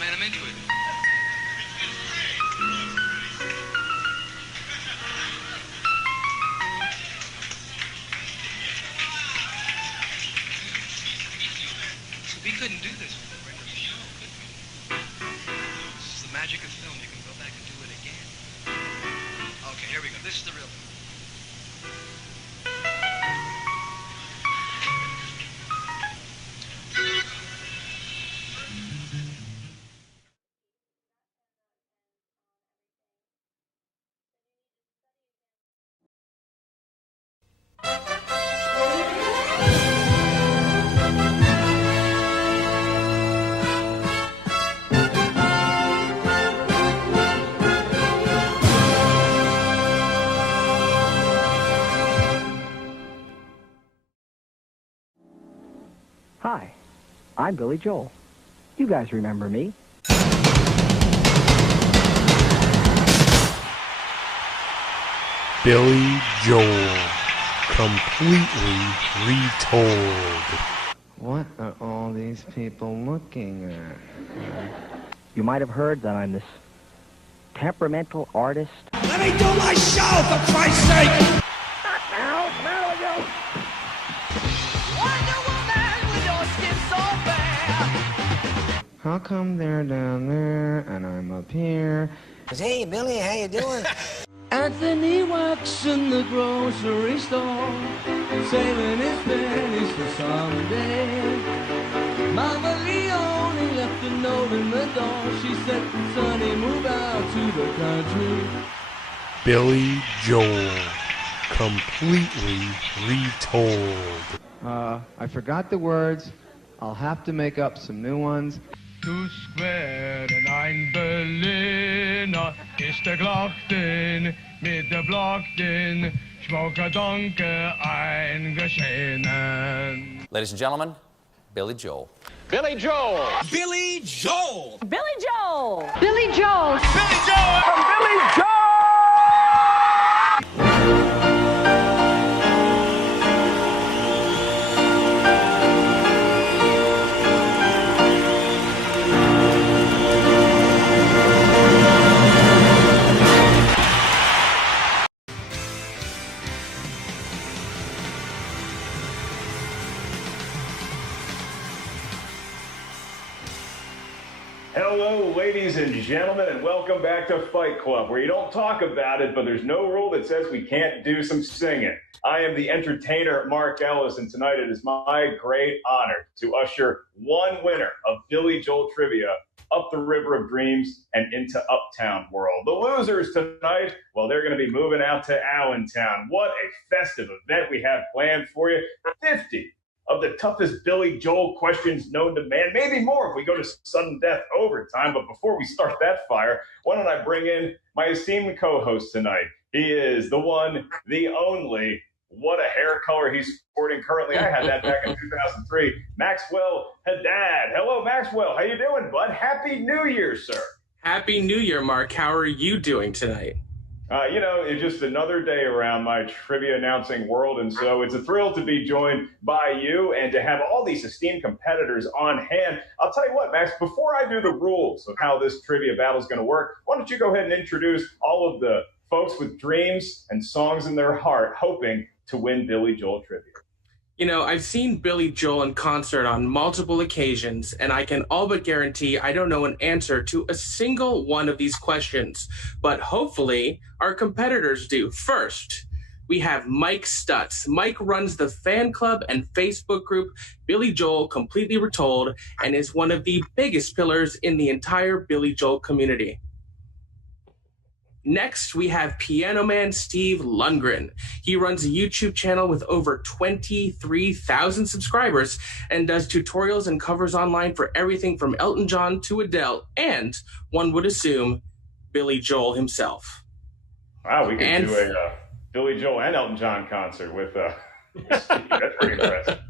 man, I'm into it. We couldn't do this with a regular show, could we? This is the magic of film. You can go back and do it again. Okay, here we go. This is the real thing. Hi, I'm Billy Joel. You guys remember me? Billy Joel, completely retold. What are all these people looking at? You might have heard that I'm this temperamental artist. Let me do my show, for Christ's sake! How come they're down there and I'm up here? Hey, Billy, how you doing? Anthony works in the grocery store, saving his pennies for someday. Mama Leone left a note in the door. She said, Sonny, move out to the country. Billy Joel, completely retold. I forgot the words. I'll have to make up some new ones. Du squaren ein Berliner ist der Glochten mit der Blockten schmocker Donke eingeschenen. Ladies and gentlemen, Billy Joel. Billy Joel! Billy Joel! Billy Joel! Billy Joel! Billy Joel! From Billy Joel! Hello, ladies and gentlemen, and welcome back to Fight Club, where you don't talk about it, but there's no rule that says we can't do some singing. I am the entertainer, Mark Ellis, and tonight it is my great honor to usher one winner of Billy Joel Trivia up the River of Dreams and into Uptown World. The losers tonight, well, they're going to be moving out to Allentown. What a festive event we have planned for you. 50 of the toughest Billy Joel questions known to man, maybe more if we go to sudden death overtime. But before we start that fire, why don't I bring in my esteemed co-host tonight? He is the one, the only, what a hair color he's sporting currently. I had that back in 2003. Maxwell Haddad. Hello, Maxwell. How you doing, bud? Happy New Year, sir. Happy New Year, Mark. How are you doing tonight? It's just another day around my trivia announcing world, and so it's a thrill to be joined by you and to have all these esteemed competitors on hand. I'll tell you what, Max, before I do the rules of how this trivia battle is going to work, why don't you go ahead and introduce all of the folks with dreams and songs in their heart hoping to win Billy Joel Trivia. You know, I've seen Billy Joel in concert on multiple occasions, and I can all but guarantee I don't know an answer to a single one of these questions. But hopefully, our competitors do. First, we have Mike Stutz. Mike runs the fan club and Facebook group Billy Joel Completely Retold and is one of the biggest pillars in the entire Billy Joel community. Next, we have Piano Man Steve Lundgren. He runs a YouTube channel with over 23,000 subscribers and does tutorials and covers online for everything from Elton John to Adele and, one would assume, Billy Joel himself. Wow, we could do a Billy Joel and Elton John concert with Steve. That's pretty impressive.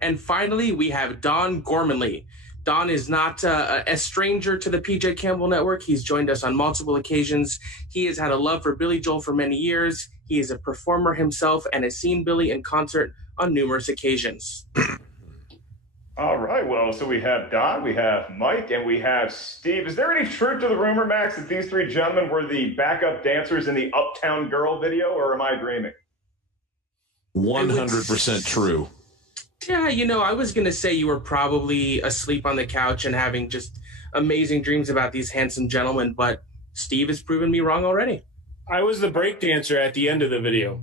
And finally, we have Don Gormanley. Don is not a stranger to the PJ Campbell Network. He's joined us on multiple occasions. He has had a love for Billy Joel for many years. He is a performer himself and has seen Billy in concert on numerous occasions. All right, well, so we have Don, we have Mike, and we have Steve. Is there any truth to the rumor, Max, that these three gentlemen were the backup dancers in the Uptown Girl video, or am I dreaming? 100% true. Yeah, I was going to say you were probably asleep on the couch and having just amazing dreams about these handsome gentlemen, but Steve has proven me wrong already. I was the break dancer at the end of the video.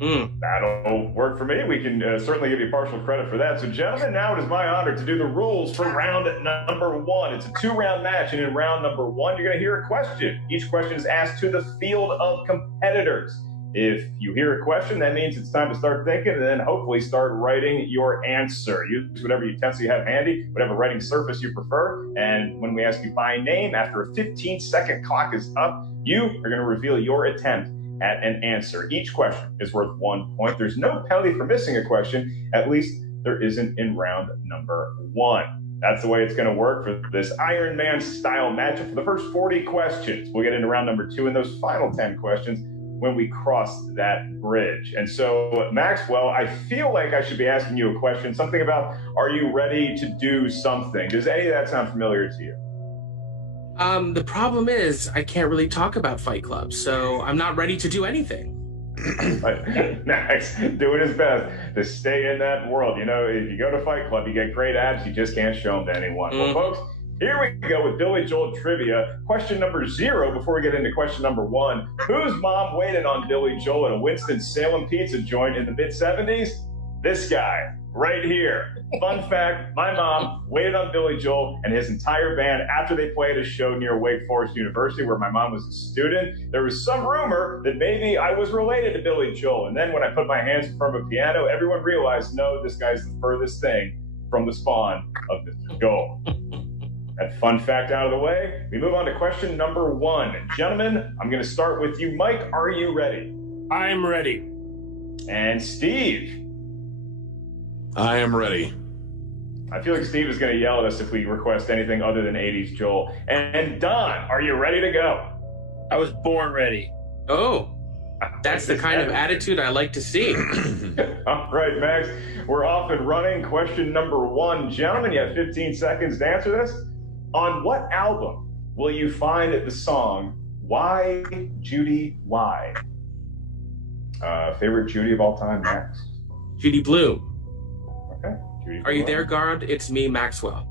That'll work for me. We can certainly give you partial credit for that. So, gentlemen, now it is my honor to do the rules for round number one. It's a 2-round match, and in round number one, you're going to hear a question. Each question is asked to the field of competitors. If you hear a question, that means it's time to start thinking and then hopefully start writing your answer. Use whatever utensil you have handy, whatever writing surface you prefer. And when we ask you by name, after a 15-second clock is up, you are going to reveal your attempt at an answer. Each question is worth 1 point. There's no penalty for missing a question. At least there isn't in round number one. That's the way it's going to work for this Iron Man style matchup for the first 40 questions. We'll get into round number two and those final 10 questions when we cross that bridge. And so, Maxwell, I feel like I should be asking you a question, something about, are you ready to do something? Does any of that sound familiar to you? The problem is I can't really talk about Fight Club, so I'm not ready to do anything. Max, doing his best to stay in that world. If you go to Fight Club, you get great abs, you just can't show them to anyone. Well, folks, here we go with Billy Joel trivia. Question number 0, before we get into question number 1. Whose mom waited on Billy Joel at a Winston-Salem pizza joint in the mid-70s? This guy, right here. Fun fact, my mom waited on Billy Joel and his entire band after they played a show near Wake Forest University where my mom was a student. There was some rumor that maybe I was related to Billy Joel. And then when I put my hands in front of a piano, everyone realized, no, this guy's the furthest thing from the spawn of Mr. Joel. That fun fact out of the way, we move on to question number 1. Gentlemen, I'm going to start with you. Mike, are you ready? I'm ready. And Steve? I am ready. I feel like Steve is going to yell at us if we request anything other than 80s Joel. And Don, are you ready to go? I was born ready. Oh, that's the kind of attitude I like to see. All right, Max, we're off and running. Question number 1. Gentlemen, you have 15 seconds to answer this. On what album will you find the song Why, Judy, Why? Favorite Judy of all time, Max? Judy Blume. Okay. Judy Are you there, guard? It's me, Maxwell.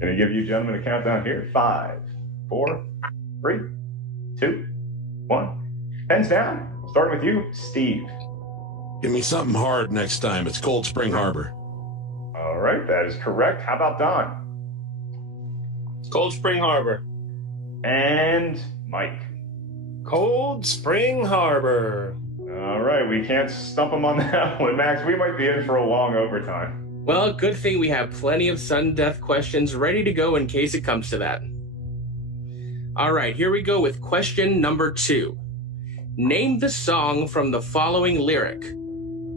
Gonna give you gentlemen a countdown here. 5, 4, 3, 2, 1. Pens down. Starting with you, Steve. Give me something hard next time. It's Cold Spring Harbor. All right, that is correct. How about Don? Cold Spring Harbor. And Mike. Cold Spring Harbor. All right, we can't stump him on that one, Max. We might be in for a long overtime. Well, good thing we have plenty of sudden death questions ready to go in case it comes to that. All right, here we go with question number 2. Name the song from the following lyric,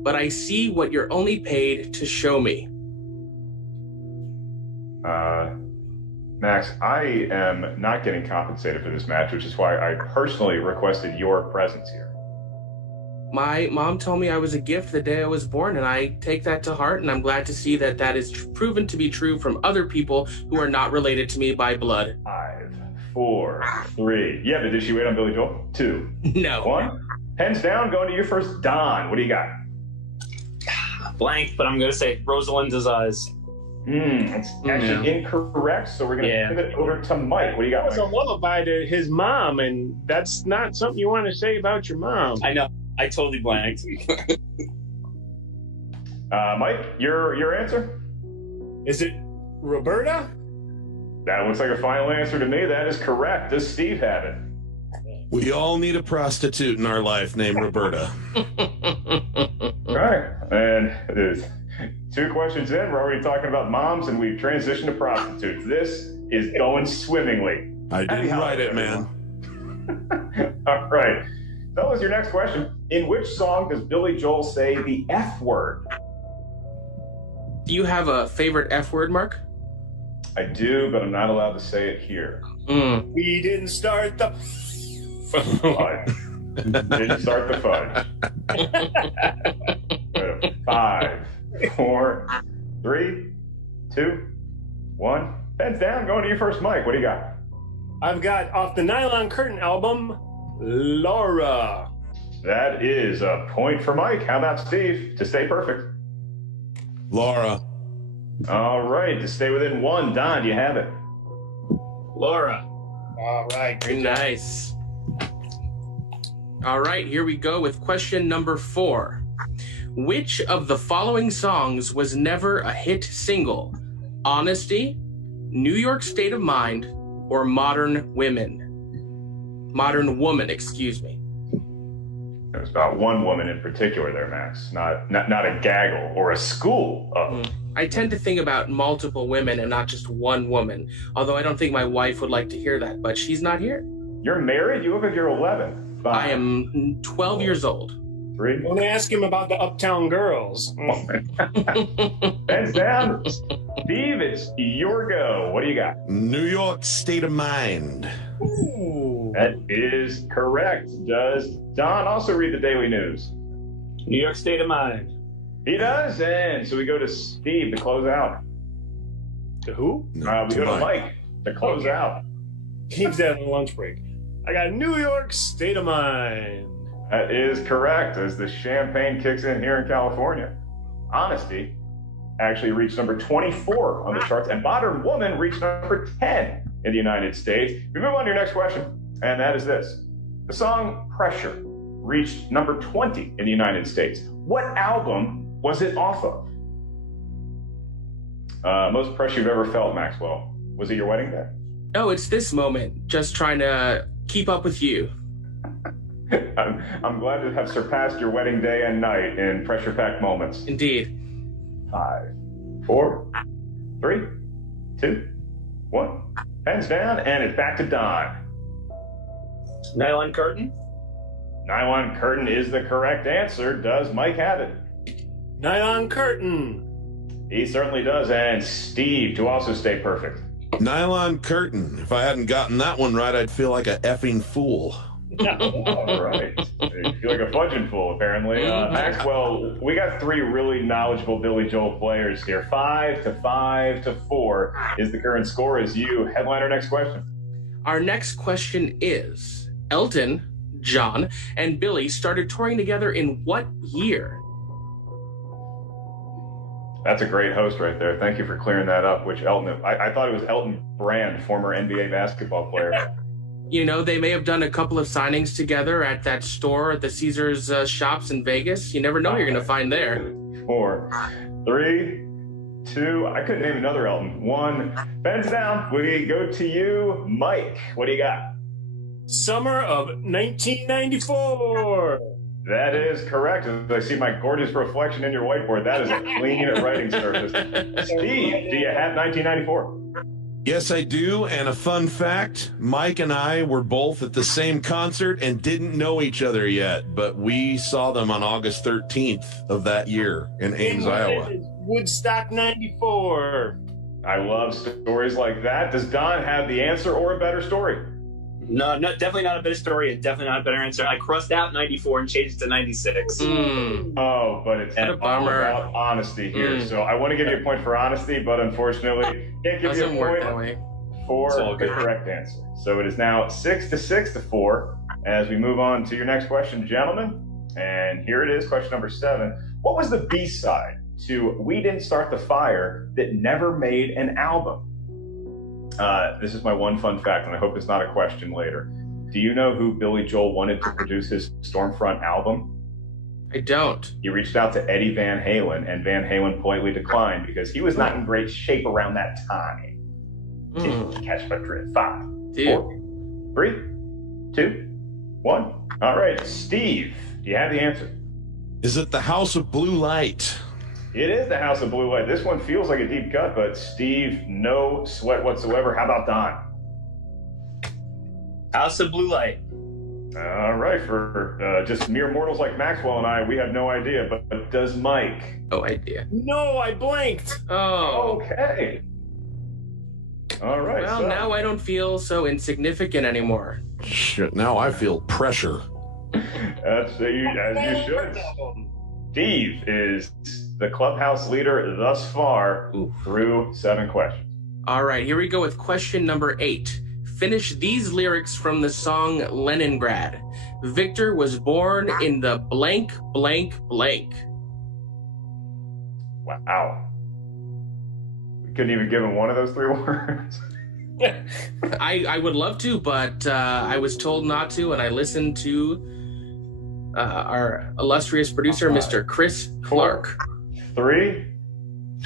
but I see what you're only paid to show me. Max, I am not getting compensated for this match, which is why I personally requested your presence here. My mom told me I was a gift the day I was born, and I take that to heart, and I'm glad to see that that is proven to be true from other people who are not related to me by blood. 5, 4, 3. Yeah, but did she wait on Billy Joel? 2. No. 1. Pens down, going to you first. Don, what do you got? Blank, but I'm going to say Rosalinda's Eyes. It's actually incorrect, so we're going to pivot over to Mike. What do you got, That was a lullaby to his mom, and that's not something you want to say about your mom. I know. I totally blanked. Mike, your answer? Is it Roberta? That looks like a final answer to me. That is correct. Does Steve have it? We all need a prostitute in our life named Roberta. All right. And there's 2 questions in. We're already talking about moms, and we've transitioned to prostitutes. This is going swimmingly. I didn't write it, man. All right. Tell us your next question. In which song does Billy Joel say the F word? Do you have a favorite F word, Mark? I do, but I'm not allowed to say it here. We didn't start the fudge. Didn't start the fudge. 5, 4, 3, 2, 1. Heads down. Going to you first, Mike. What do you got? I've got off the Nylon Curtain album, Laura. That is a point for Mike. How about Steve to stay perfect? Laura. All right. To stay within one, Don, do you have it? Laura. All right. Very nice. All right, here we go with question number 4. Which of the following songs was never a hit single? Honesty, New York State of Mind, or Modern Woman? Modern Woman, excuse me. It was about one woman in particular there, Max. Not a gaggle or a school of. I tend to think about multiple women and not just one woman, although I don't think my wife would like to hear that, but she's not here. You're married? You look like you're 11. 5. I am 12 years old. 3. Don't ask him about the Uptown Girls. Hands down. Steve, it's your go. What do you got? New York State of Mind. Ooh. That is correct. Does Don also read the Daily News? New York State of Mind. He does, and so we go to Steve to close out. To who? We go to Mike to close out. Keeps that on lunch break. I got New York State of Mind. That is correct, as the champagne kicks in here in California. Honesty actually reached number 24 on the charts, and Modern Woman reached number 10 in the United States. We move on to your next question, and that is this. The song Pressure reached number 20 in the United States. What album was it off of? Most pressure you've ever felt, Maxwell. Was it your wedding day? No, it's this moment. Just trying to keep up with you. I'm glad to have surpassed your wedding day and night in pressure-packed moments. Indeed. 5, 4, 3, 2, 1. Hands down, and it's back to Don. Nylon Curtain. Nylon Curtain is the correct answer. Does Mike have it? Nylon Curtain. He certainly does. And Steve, to also stay perfect. Nylon Curtain. If I hadn't gotten that one right, I'd feel like a effing fool. All right. You feel like a fudging fool, apparently. Maxwell, we got 3 really knowledgeable Billy Joel players here. 5 to 5 to 4 is the current score. As you headline our next question. Our next question is, Elton, John, and Billy started touring together in what year? That's a great host right there. Thank you for clearing that up. Which Elton? I thought it was Elton Brand, former NBA basketball player. You know, they may have done a couple of signings together at that store at the Caesars shops in Vegas. You never know what you're going to find there. 4, 3, 2. I couldn't name another Elton. 1. Pens down. We go to you, Mike. What do you got? Summer of 1994. That is correct. As I see my gorgeous reflection in your whiteboard, that is a clean writing surface. Steve, do you have 1994? Yes, I do. And a fun fact, Mike and I were both at the same concert and didn't know each other yet, but we saw them on August 13th of that year in Ames, Iowa. Woodstock 94. I love stories like that. Does Don have the answer or a better story? No, definitely not a better story and definitely not a better answer. I crossed out 94 and changed it to 96. Oh, but it's all about honesty here. So I want to give you a point for honesty, but unfortunately, can't give you a point for the correct answer. So it is now 6 to 4 as we move on to your next question, gentlemen. And here it is, question number 7. What was the B-side to We Didn't Start the Fire that never made an album? This is my one fun fact, and I hope it's not a question later. Do you know who Billy Joel wanted to produce his Stormfront album? I don't. He reached out to Eddie Van Halen, and Van Halen politely declined because he was not in great shape around that time. Catch my drift. 5, 4, 3, 2, 1. All right, Steve, do you have the answer? Is it the House of Blue Light? It is the House of Blue Light. This one feels like a deep cut, but Steve, no sweat whatsoever. How about Don? House of Blue Light. All right, for just mere mortals like Maxwell and I, we have no idea, but does Mike? No idea. No, I blanked. Oh. Okay. All right. Well, now I don't feel so insignificant anymore. Shit, now I feel pressure. That's as you should. Steve is the clubhouse leader thus far through 7 questions. All right, here we go with question number 8. Finish these lyrics from the song Leningrad. Victor was born in the blank, blank, blank. Wow. We couldn't even give him one of those 3 words. I would love to, but I was told not to, and I listened to our illustrious producer, Mr. Chris Clark. 3,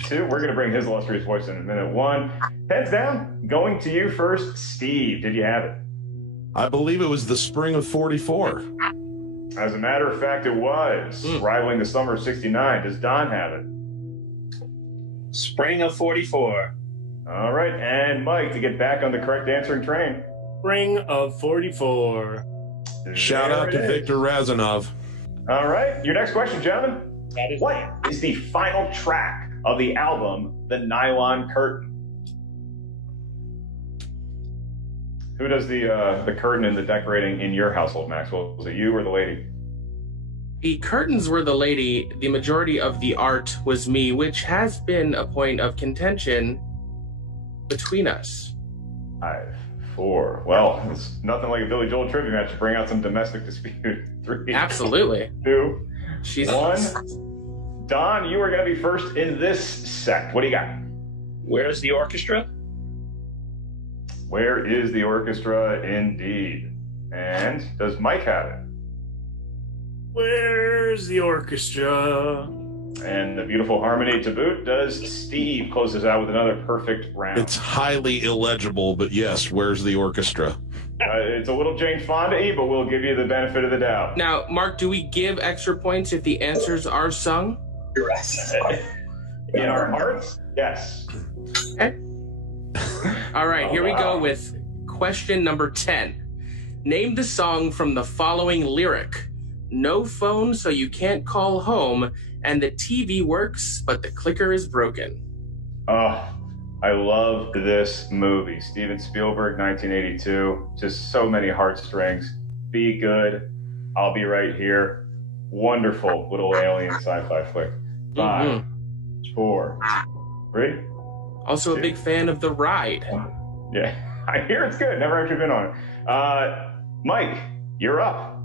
2. We're going to bring his illustrious voice in a minute. 1. Heads down. Going to you first, Steve. Did you have it? I believe it was the spring of 44. As a matter of fact, it was. Rivaling the summer of 69. Does Don have it? Spring of 44. All right. And Mike, to get back on the correct answering train. Spring of 44. Shout out to Victor Razanov. All right. Your next question, gentlemen. What is the final track of the album, The Nylon Curtain? Who does the curtain and the decorating in your household, Maxwell? Was it you or the lady? The curtains were the lady. The majority of the art was me, which has been a point of contention between us. 5, 4. Well, it's nothing like a Billy Joel trivia match to bring out some domestic dispute. 3. Absolutely. 2. She's 1. Don, you are going to be first in this sect. What do you got? Where's the orchestra? Where is the orchestra, indeed? And does Mike have it? Where's the orchestra? And the beautiful harmony to boot. Does Steve close us out with another perfect round? It's highly illegible, but yes, where's the orchestra? It's a little Jane Fonda-y, but we'll give you the benefit of the doubt. Now, Mark, do we give extra points if the answers are sung? In our hearts, yes. Okay. All right, here we go with question number 10. Name the song from the following lyric. No phone, so you can't call home, and the TV works, but the clicker is broken. Oh, I love this movie. Steven Spielberg, 1982. Just so many heartstrings. Be Good. I'll Be Right Here. Wonderful little alien sci-fi flick. 5, 4, 3. Also 2. A big fan of The Ride. Yeah, I hear it's good. Never actually been on it. Mike, you're up.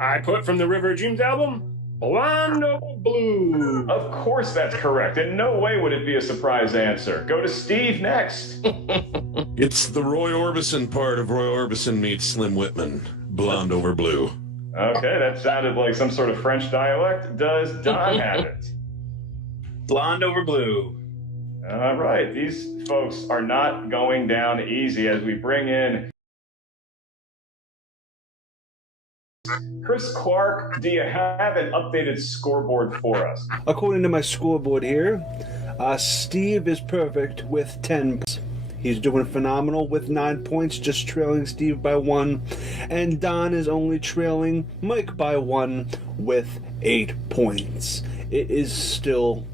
I put from the River Dreams album, Blonde Over Blue. Of course that's correct. In no way would it be a surprise answer. Go to Steve next. It's the Roy Orbison part of Roy Orbison meets Slim Whitman. Blonde Over Blue. Okay, that sounded like some sort of French dialect. Does Don have it? Blonde Over Blue. All right, these folks are not going down easy as we bring in Chris Clark. Do you have an updated scoreboard for us? According to my scoreboard here, Steve is perfect with 10 points. He's doing phenomenal with 9 points, just trailing Steve by 1. And Don is only trailing Mike by 1 with 8 points. It is still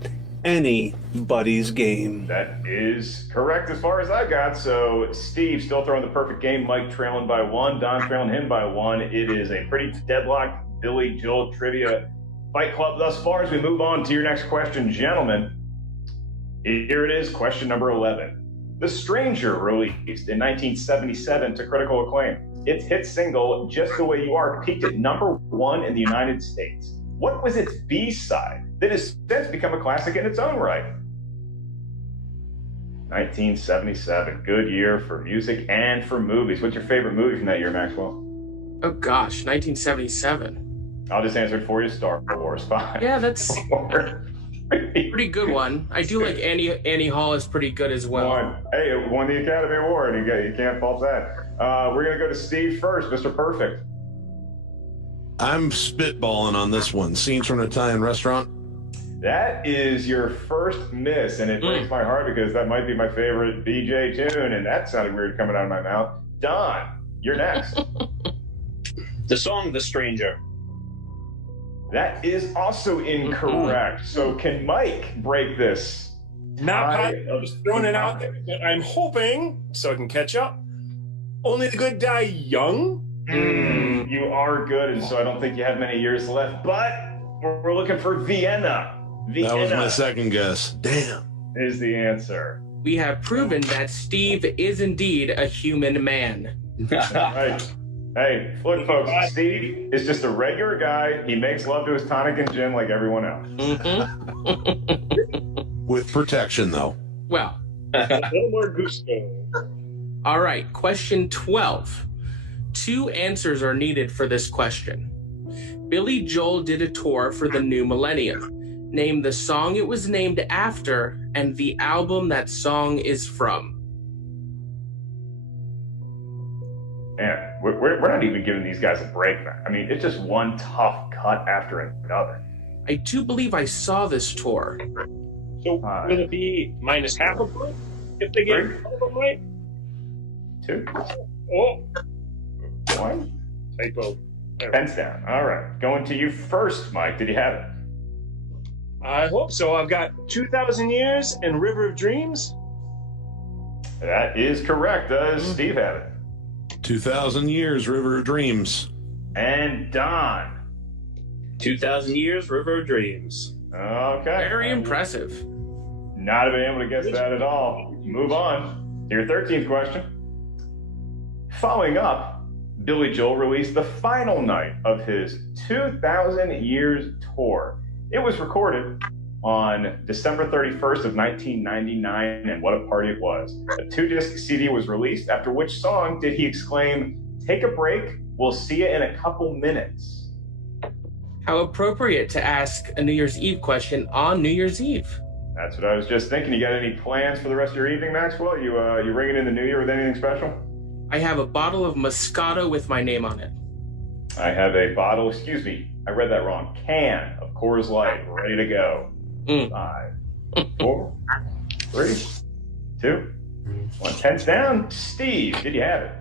anybody's game. That is correct as far as I got. So Steve still throwing the perfect game. Mike trailing by 1. Don trailing him by 1. It is a pretty deadlocked Billy Joel trivia fight club thus far. As we move on to your next question, gentlemen, here it is, question number 11. The Stranger, released in 1977 to critical acclaim. Its hit single, Just the Way You Are, peaked at number 1 in the United States. What was its B-side that has since become a classic in its own right? 1977, good year for music and for movies. What's your favorite movie from that year, Maxwell? Oh gosh, 1977. I'll just answer it for you. Star Wars 5. Yeah, that's pretty good one. I do like Annie Hall is pretty good as well. Hey, it won the Academy Award. You can't fault that. We're going to go to Steve first, Mr. Perfect. I'm spitballing on this one. Scenes from an Italian Restaurant. That is your first miss, and it breaks my heart because that might be my favorite BJ tune, and that sounded weird coming out of my mouth. Don, you're next. The song The Stranger. That is also incorrect. So can Mike break this? I'm just throwing it out there, but I'm hoping, so I can catch up. Only the Good Die Young? You are good, and so I don't think you have many years left, but we're looking for Vienna. That was my Vienna second guess. Damn. is the answer. We have proven that Steve is indeed a human man. Right. Hey, look, folks, Steve is just a regular guy. He makes love to his tonic and gin like everyone else. With protection, though. Well, A little more gusto. all right, question 12. 2 answers are needed for this question. Billy Joel did a tour for the new millennium. Name the song it was named after and the album that song is from. Man, we're not even giving these guys a break, man. I mean, it's just one tough cut after another. I do believe I saw this tour. So will it be minus half a point if they get all of them right? 2. Oh, 1. typo. Pens down. All right. Going to you first, Mike. Did you have it? I hope so. I've got 2,000 Years and River of Dreams. That is correct. Does Steve have it? 2,000 Years, River of Dreams. And Don. 2,000 Years, River of Dreams. Okay. Very impressive. Not have been able to guess that at all. Move on to your 13th question. Following up, Billy Joel released the final night of his 2,000 Years tour. It was recorded on December 31st of 1999, and what a party it was. A 2-disc CD was released, after which song did he exclaim, "Take a break, we'll see you in a couple minutes"? How appropriate to ask a New Year's Eve question on New Year's Eve. That's what I was just thinking. You got any plans for the rest of your evening, Maxwell? You ringing in the new year with anything special? I have a bottle of Moscato with my name on it. I have a bottle, excuse me, I read that wrong, can of Coors Light ready to go. 5, 4, 3, 2, 1. Pens down. Steve, did you have it?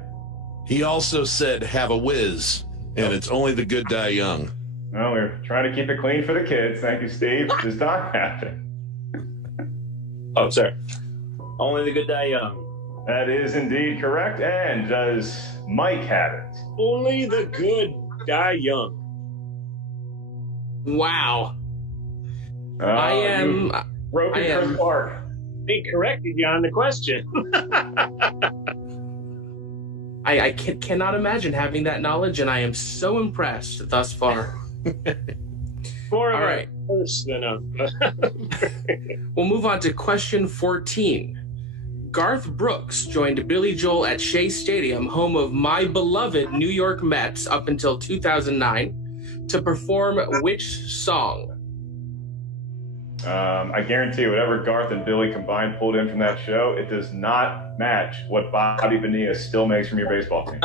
He also said, have a whiz, and it's only the good die young. Well, we're trying to keep it clean for the kids. Thank you, Steve. Does Don have it? Oh, sir. Only the good die young. That is indeed correct. And does Mike have it? Only the good die young. Wow. I am. Broken Chris Clark. They corrected you on the question. I cannot imagine having that knowledge, and I am so impressed thus far. More of All a right. curse than a. We'll move on to question 14. Garth Brooks joined Billy Joel at Shea Stadium, home of my beloved New York Mets up until 2009, to perform which song? I guarantee you, whatever Garth and Billy combined pulled in from that show, it does not match what Bobby Bonilla still makes from your baseball team.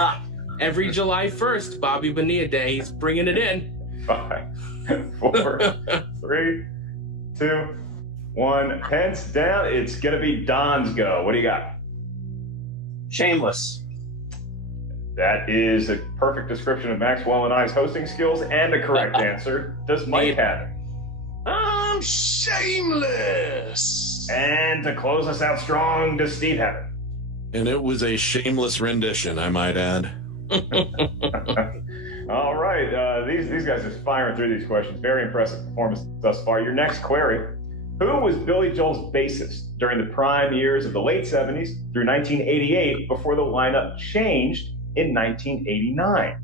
Every July 1st, Bobby Bonilla Day, he's bringing it in. 5, 4, 3, 2, 1. Pence down. It's going to be Don's go. What do you got? Shameless. That is a perfect description of Maxwell and I's hosting skills and a correct answer. Does Mike have it? I'm shameless. And to close us out strong, does Steve have it? And it was a shameless rendition, I might add. All right. These guys are firing through these questions. Very impressive performance thus far. Your next query. Who was Billy Joel's bassist during the prime years of the late 70s through 1988 before the lineup changed in 1989?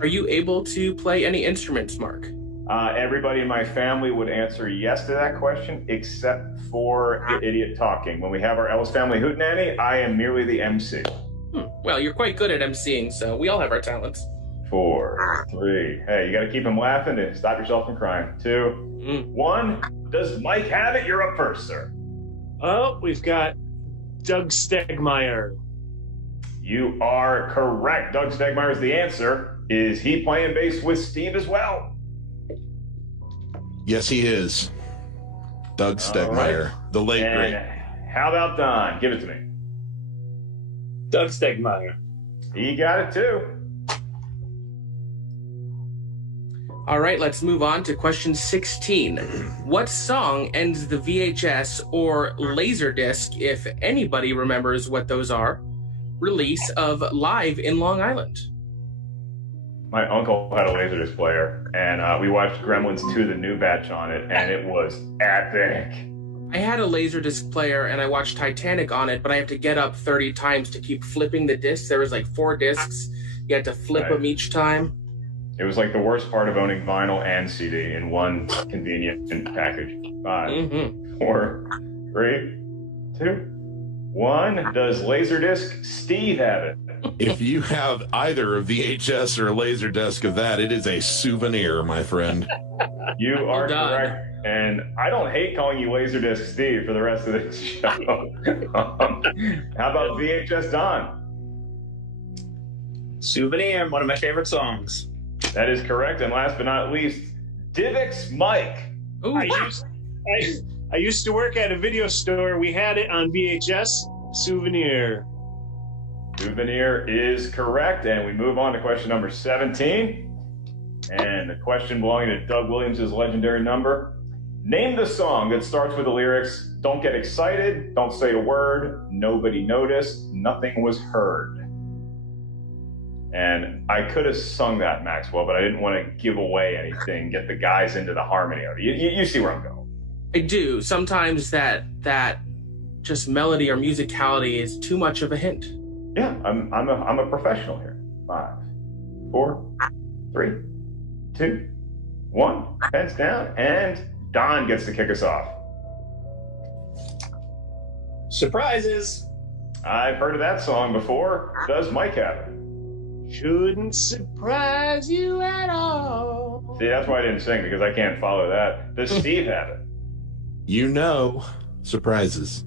Are you able to play any instruments, Mark? Everybody in my family would answer yes to that question, except for the idiot talking. When we have our Ellis Family Hootenanny, I am merely the MC. Well, you're quite good at emceeing, so we all have our talents. 4, 3. Hey, you got to keep them laughing and stop yourself from crying. 2, 1. Does Mike have it? You're up first, sir. Oh, we've got Doug Stegmeyer. You are correct. Doug Stegmeyer is the answer. Is he playing bass with Steve as well? Yes, he is. Doug Stegmeyer, the late great. How about Don? Give it to me. Doug Stegmeyer. He got it too. All right, let's move on to question 16. What song ends the VHS or Laserdisc, if anybody remembers what those are, release of Live in Long Island? My uncle had a Laserdisc player, and we watched Gremlins 2, the new batch on it, and it was epic. I had a Laserdisc player, and I watched Titanic on it, but I have to get up 30 times to keep flipping the discs. There was like 4 discs. You had to flip them each time. It was like the worst part of owning vinyl and CD in one convenient package. 5, 4, 3, 2, 1. Does Laserdisc Steve have it? If you have either a VHS or a Laserdisc of that, it is a souvenir, my friend. You are correct. And I don't hate calling you Laserdisc Steve for the rest of this show. How about VHS Don? Souvenir, one of my favorite songs. That is correct. And last but not least, Divx Mike. I used to work at a video store. We had it on VHS. Souvenir. Souvenir is correct. And we move on to question number 17. And the question belonging to Doug Williams' legendary number. Name the song that starts with the lyrics, "Don't get excited, don't say a word, nobody noticed, nothing was heard." And I could have sung that, Maxwell, but I didn't want to give away anything, get the guys into the harmony of it. You see where I'm going. I do. Sometimes that just melody or musicality is too much of a hint. Yeah, I'm a professional here. 5, 4, 3, 2, 1. Pens down, and Don gets to kick us off. Surprises. I've heard of that song before. Does Mike have it? Shouldn't surprise you at all. See, that's why I didn't sing, because I can't follow that. Does Steve have it? You know, surprises.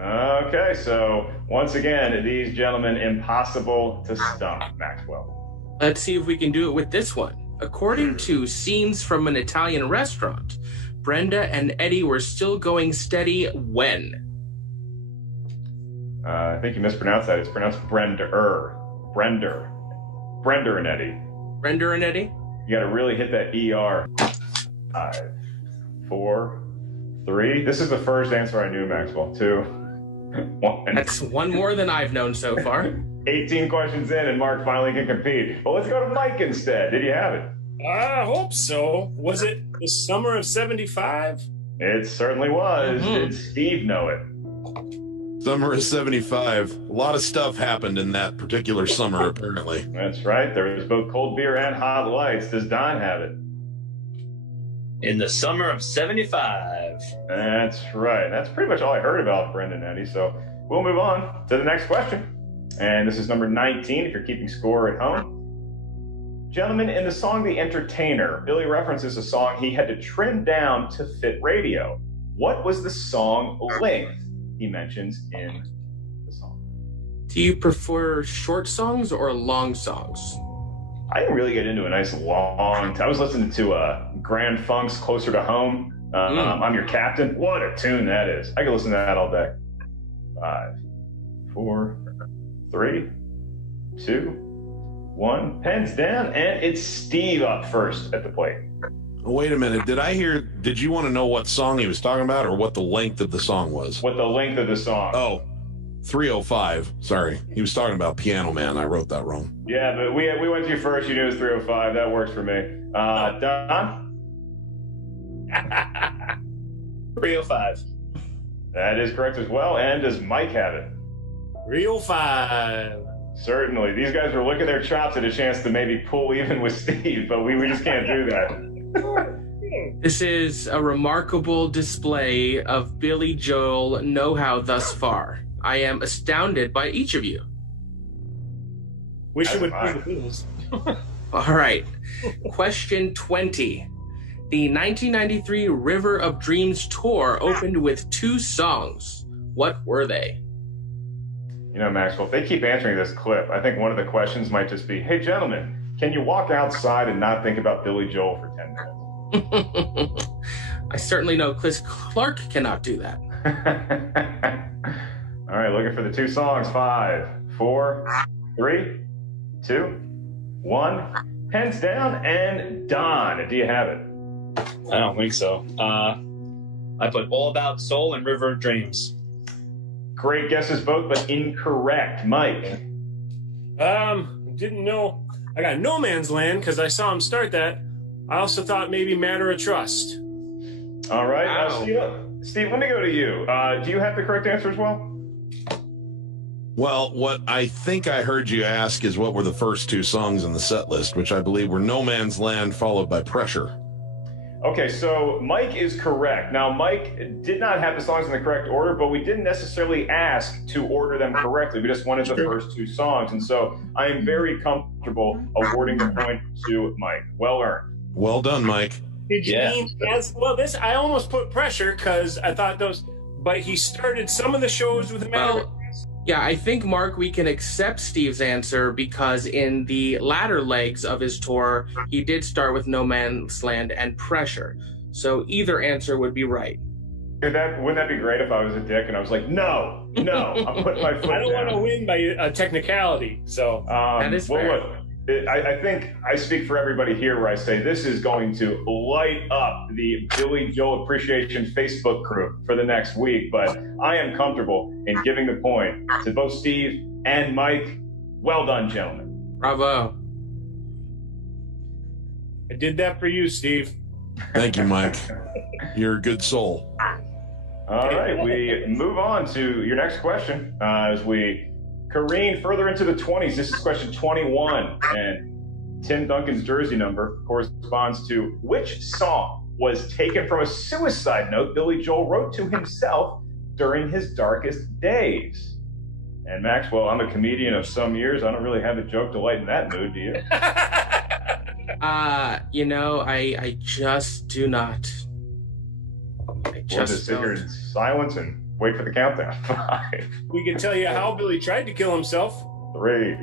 Okay, so once again, these gentlemen, impossible to stump, Maxwell. Let's see if we can do it with this one. According to Scenes from an Italian Restaurant, Brenda and Eddie were still going steady when? I think you mispronounced that. It's pronounced Brender and Eddie. Brenda and Eddie? You got to really hit that ER. 5, 4, 3. This is the first answer I knew, Maxwell. 2, 1. That's one more than I've known so far. 18 questions in, and Mark finally can compete. Well, let's go to Mike instead. Did you have it? I hope so. Was it the summer of 75? It certainly was. Did Steve know it? Summer of 75. A lot of stuff happened in that particular summer, apparently. That's right. There was both cold beer and hot lights. Does Don have it? In the summer of 75. That's right. That's pretty much all I heard about Brendan and Eddie. So we'll move on to the next question. And this is number 19, if you're keeping score at home. Gentlemen, in the song The Entertainer, Billy references a song he had to trim down to fit radio. What was the song length he mentions in the song? Do you prefer short songs or long songs? I didn't really get into a nice long... I was listening to Grand Funk's Closer to Home. I'm Your Captain. What a tune that is. I could listen to that all day. 5, 4, 3, 2, 1. Pens down, and it's Steve up first at the plate. Wait a minute. Did you want to know what song he was talking about or what the length of the song was? What the length of the song. Oh, 305. Sorry. He was talking about Piano Man. I wrote that wrong. Yeah, but we went to you first. You knew it was 305. That works for me. Don? 305. That is correct as well. And does Mike have it? 305. Certainly. These guys were licking their chops at a chance to maybe pull even with Steve, but we just can't do that. This is a remarkable display of Billy Joel know-how thus far. I am astounded by each of you. Wish you would pay the bills. All right. Question 20. The 1993 River of Dreams tour opened with 2 songs. What were they? You know, Maxwell, if they keep answering this clip, I think one of the questions might just be, hey, gentlemen, can you walk outside and not think about Billy Joel for 10 minutes? I certainly know Chris Clark cannot do that. All right, looking for the 2 songs. 5, 4, 3, 2, 1. Pens down, and Don, do you have it? I don't think so. I put All About Soul and River of Dreams. Great guesses both, but incorrect. Mike? Didn't know. I got No Man's Land because I saw him start that. I also thought maybe Matter of Trust. All right. Wow. Steve, let me go to you. Do you have the correct answer as well? Well, what I think I heard you ask is what were the first two songs in the set list, which I believe were No Man's Land followed by Pressure. Okay, so Mike is correct. Now, Mike did not have the songs in the correct order, but we didn't necessarily ask to order them correctly. We just wanted the first two songs. And so I am very comfortable awarding the point to Mike. Well earned. Well done, Mike. Did you mean as well? This I almost put Pressure because I thought those, but he started some of the shows with Matter. Yeah, I think, Mark, we can accept Steve's answer because in the latter legs of his tour, he did start with No Man's Land and Pressure. So either answer would be right. Wouldn't that be great if I was a dick and I was like, no, I'm putting my foot down. I don't want to win by a technicality. So that is fair. Look, I think I speak for everybody here where I say this is going to light up the Billy Joel Appreciation Facebook group for the next week, but I am comfortable in giving the point to both Steve and Mike. Well done, gentlemen. Bravo. I did that for you, Steve. Thank you, Mike. You're a good soul. All right, we move on to your next question as we careen further into the 20s. This is question 21, and Tim Duncan's jersey number corresponds to which song was taken from a suicide note Billy Joel wrote to himself during his darkest days. And Maxwell, I'm a comedian of some years. I don't really have a joke to lighten that mood, do you? I just do not. We'll just sit here in silence and wait for the countdown. 5. We can tell you how Billy tried to kill himself. 3.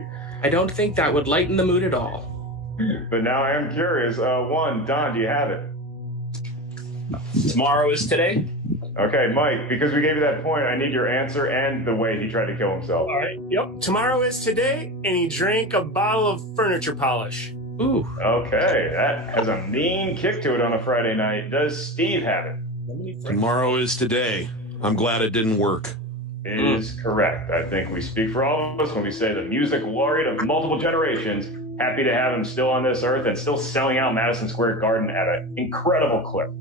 I don't think that would lighten the mood at all. But now I am curious. 1, Don, do you have it? Tomorrow is today. Okay, Mike, because we gave you that point, I need your answer and the way he tried to kill himself. All right. Yep. Tomorrow is today, and he drank a bottle of furniture polish. Ooh. Okay, that has a mean kick to it on a Friday night. Does Steve have it? Tomorrow is today. I'm glad it didn't work. It is correct. I think we speak for all of us when we say the music laureate of multiple generations. Happy to have him still on this earth and still selling out Madison Square Garden at an incredible clip.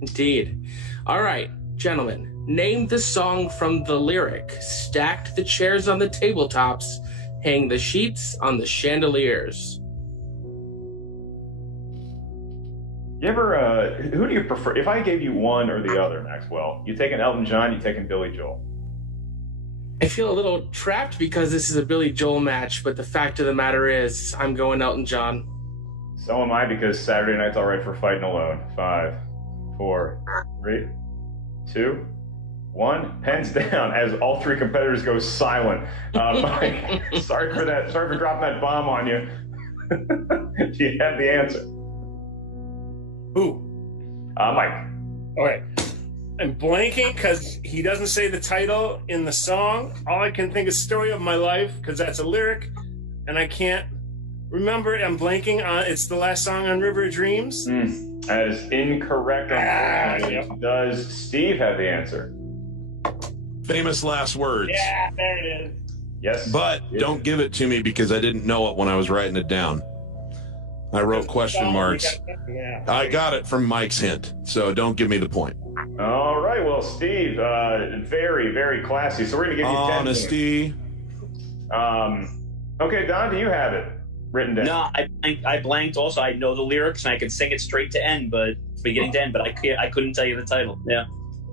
Indeed. All right, gentlemen, name the song from the lyric. Stacked the chairs on the tabletops, hang the sheets on the chandeliers. You ever, who do you prefer? If I gave you one or the other, Maxwell, you taking Elton John, you taking Billy Joel? I feel a little trapped because this is a Billy Joel match, but the fact of the matter is I'm going Elton John. So am I, because Saturday night's all right for fighting alone. 5, 4, 3, 2, 1. Pens down as all three competitors go silent. Mike, sorry for that. Sorry for dropping that bomb on you. Do you have the answer? Who? Mike. Okay. I'm blanking because he doesn't say the title in the song. All I can think is Story of My Life because that's a lyric, and I can't remember. I'm blanking on. It's the last song on River of Dreams. That is incorrect. Yep. Does Steve have the answer? Famous last words. Yeah, there it is. Yes. But don't give it to me because I didn't know it when I was writing it down. I wrote question marks. Yeah. I got it from Mike's hint, so don't give me the point. All right. Well, Steve, very, very classy. So we're going to give you 10 Honesty. points. Okay, Don, do you have it written down? No, I blanked. Also, I know the lyrics and I could sing it straight to end, but beginning to end. But I couldn't tell you the title. Yeah.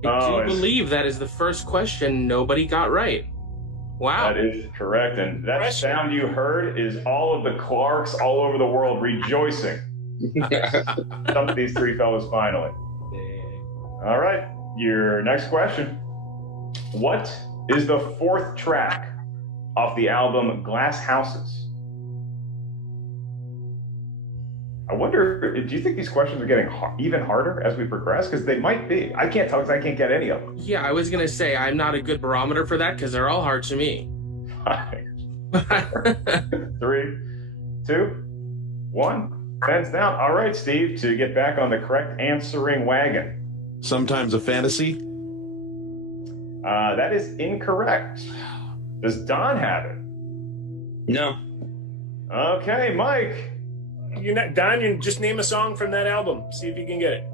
I do believe that is the first question nobody got right. Wow. That is correct. And that sound you heard is all of the Clarks all over the world rejoicing. Some of these three fellas finally. All right. Your next question. What is the 4th track off the album Glass Houses? I wonder, do you think these questions are getting even harder as we progress? Because they might be. I can't tell because I can't get any of them. Yeah, I was going to say I'm not a good barometer for that because they're all hard to me. 5, 3, 2, 1. Pens down. All right, Steve, to get back on the correct answering wagon. Sometimes a fantasy? That is incorrect. Does Don have it? No. Okay, Mike. Don, you just name a song from that album. See if you can get it.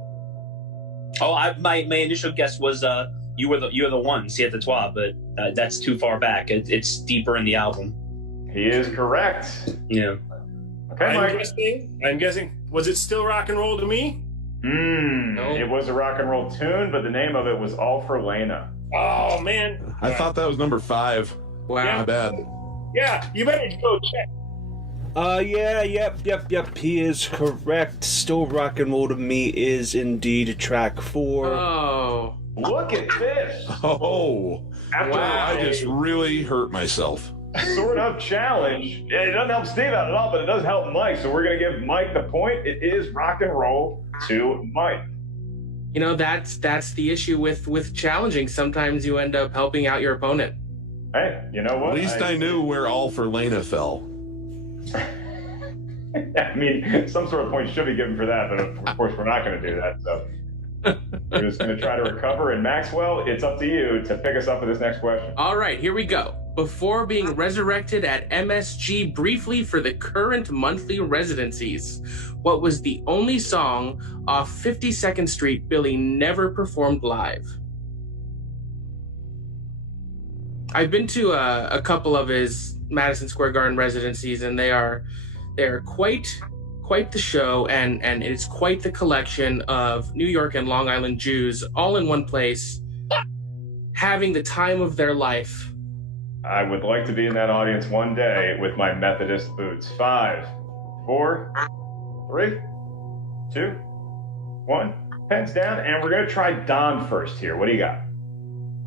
Oh, my initial guess was you were the one, See at the Trois, but that's too far back. It's deeper in the album. He is correct. Yeah. Okay, Mike. I'm guessing. Was it Still Rock and Roll to Me? No. It was a rock and roll tune, but the name of it was All for Lena. Oh man. I thought that was number 5. Wow. My bad. Yeah, you better go check. Yep. He is correct. Still Rock and Roll to Me is indeed track 4. Oh. Look at this. Oh. After I just really hurt myself. Sort of challenge. It doesn't help Steve out at all, but it does help Mike. So we're going to give Mike the point. It is rock and roll to Mike. You know, that's the issue with challenging. Sometimes you end up helping out your opponent. Hey, you know what? At least I knew where All for Lena fell. I mean, some sort of point should be given for that, but of course we're not going to do that. So we're just going to try to recover. And Maxwell, it's up to you to pick us up with this next question. All right, here we go. Before being resurrected at MSG briefly for the current monthly residencies, what was the only song off 52nd Street Billy never performed live? I've been to a couple of his Madison Square Garden residencies, and they are quite the show, and it's quite the collection of New York and Long Island Jews all in one place, having the time of their life. I would like to be in that audience one day with my Methodist boots. 5, 4, 3, 2, 1. Pens down, and we're going to try Don first here. What do you got?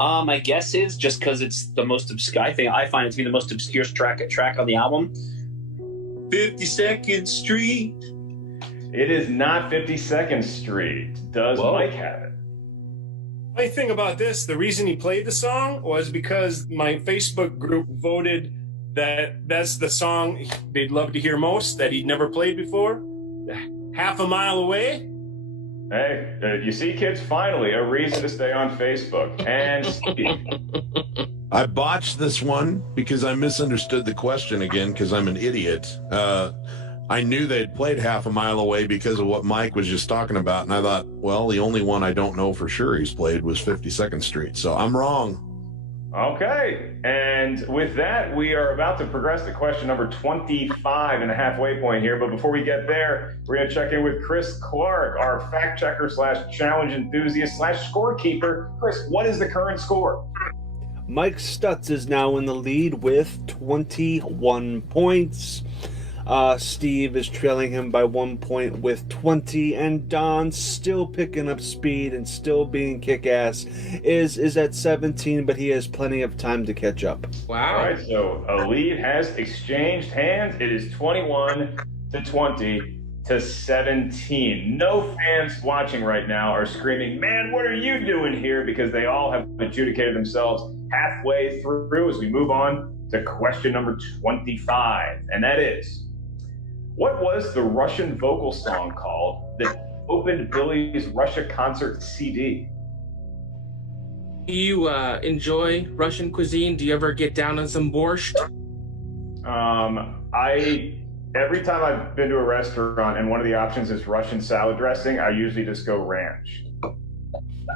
My guess is, just because it's the most obscure, I find it to be the most obscure track on the album, 52nd Street. It is not 52nd Street. Does Mike have it? My thing about this, the reason he played the song was because my Facebook group voted that that's the song they'd love to hear most, that he'd never played before. Half a Mile Away. Hey, you see, kids, finally a reason to stay on Facebook. And Steve. I botched this one because I misunderstood the question again because I'm an idiot. I knew they'd played Half a Mile Away because of what Mike was just talking about, and I thought, well, the only one I don't know for sure he's played was 52nd Street, so I'm wrong. Okay, and with that, we are about to progress to question number 25 and a halfway point here, but before we get there, we're going to check in with Chris Clark, our fact checker / challenge enthusiast / scorekeeper. Chris, what is the current score? Mike Stutz is now in the lead with 21 points. Steve is trailing him by 1 point with 20, and Don, still picking up speed and still being kick-ass, is at 17, but he has plenty of time to catch up. Wow. All right, so a lead has exchanged hands. It is 21 to 20 to 17. No fans watching right now are screaming, "Man, what are you doing here?" because they all have adjudicated themselves halfway through as we move on to question number 25, and that is, what was the Russian vocal song called that opened Billy's Russia concert CD? Do you enjoy Russian cuisine? Do you ever get down on some borscht? Every time I've been to a restaurant and one of the options is Russian salad dressing, I usually just go ranch.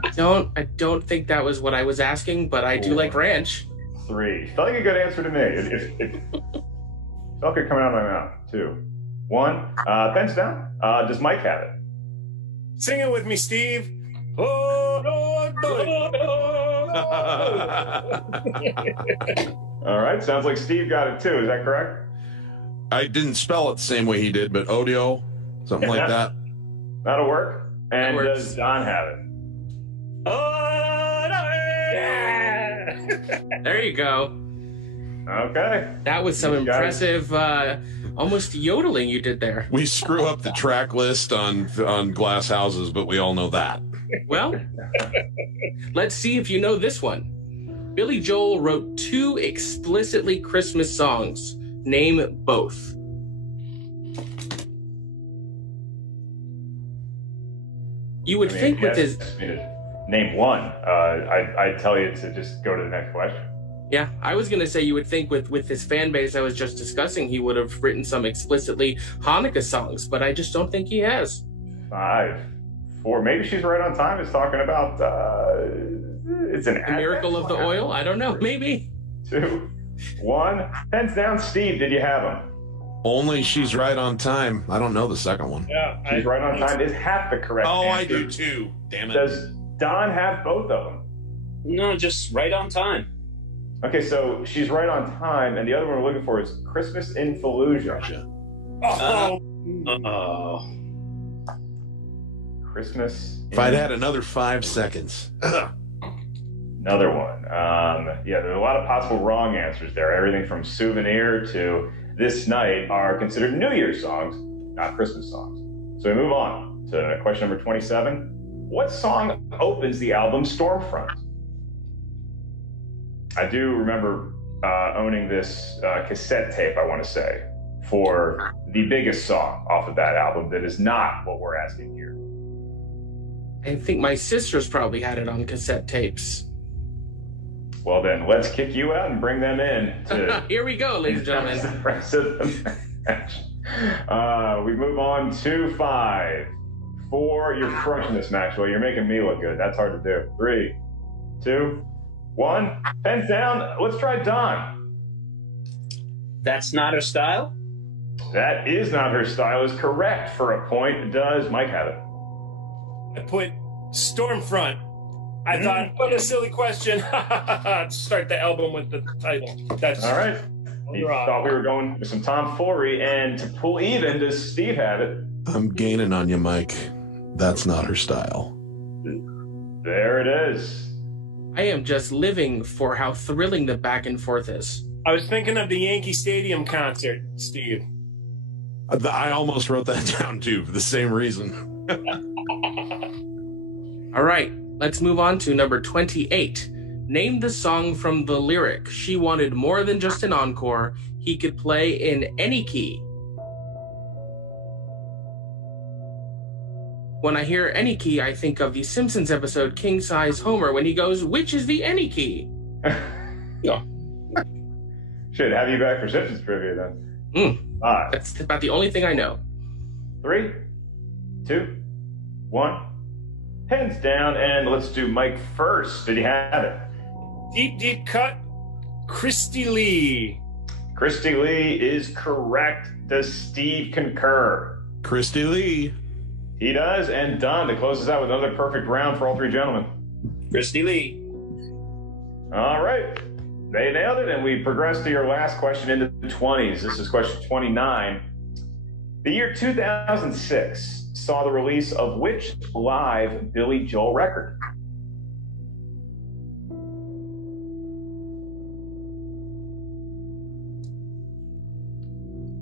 I don't think that was what I was asking, but I do like ranch. 3. Felt like a good answer to me. It felt good coming out of my mouth. 2, 1. Pens down. Does Mike have it? Sing it with me, Steve. Oh, no, All right. Sounds like Steve got it too. Is that correct? I didn't spell it the same way he did, but Odio, something like that. That'll work. And does Don have it? Oh, no. There you go. Okay. That was some impressive, almost yodeling you did there. We screw up the track list on Glass Houses, but we all know that. Well, let's see if you know this one. Billy Joel wrote 2 explicitly Christmas songs. Name both. You would think with his... Name one. I'd tell you to just go to the next question. Yeah, I was going to say you would think with his fan base I was just discussing, he would have written some explicitly Hanukkah songs, but I just don't think he has. 5, 4. Maybe she's right on time. It's talking about it's an The miracle of the oil? I don't know. Maybe. 2, 1. Pens down. Steve, did you have them? Only She's Right on Time. I don't know the second one. Yeah, She's Right on Time is half the correct answer. I do too. Damn it. Does Don have both of them? No, just right on time. Okay, so She's Right on Time, and the other one we're looking for is Christmas in Fallujah. Oh. Christmas. If I'd had another 5 seconds. Another one. Yeah, there's a lot of possible wrong answers there. Everything from Souvenir to This Night are considered New Year's songs, not Christmas songs. So we move on to question number 27. What song opens the album Stormfront? I do remember owning this cassette tape, I want to say, for the biggest song off of that album that is not what we're asking here. I think my sisters probably had it on cassette tapes. Well, then, let's kick you out and bring them in. Here we go, ladies and gentlemen. The rest of the match. We move on to 5, 4. You're crushing this, Maxwell. You're making me look good. That's hard to do. 3, 2, 1. Pens down. Let's try Don. That's Not Her Style? That is Not Her Style is correct for a point. Does Mike have it? I put Stormfront. I thought, what a silly question. Start the album with the title. That's all right. He thought we were going with some tomfoolery, and to pull even, does Steve have it? I'm gaining on you, Mike. That's Not Her Style. There it is. I am just living for how thrilling the back and forth is. I was thinking of the Yankee Stadium concert, Steve. I almost wrote that down, too, for the same reason. All right, let's move on to number 28. Name the song from the lyric. She wanted more than just an encore. He could play in any key. When I hear any key, I think of the Simpsons episode King Size Homer when he goes, which is the any key? Yeah. Should have you back for Simpsons trivia then. 5. That's about the only thing I know. 3, 2, 1. Pens down, and let's do Mike first. Did he have it? Deep, deep cut. Christy Lee. Christy Lee is correct. Does Steve concur? Christy Lee. He does, and Don to close us out with another perfect round for all three gentlemen. Christy Lee. All right. They nailed it, and we progress to your last question into the 20s. This is question 29. The year 2006 saw the release of which live Billy Joel record?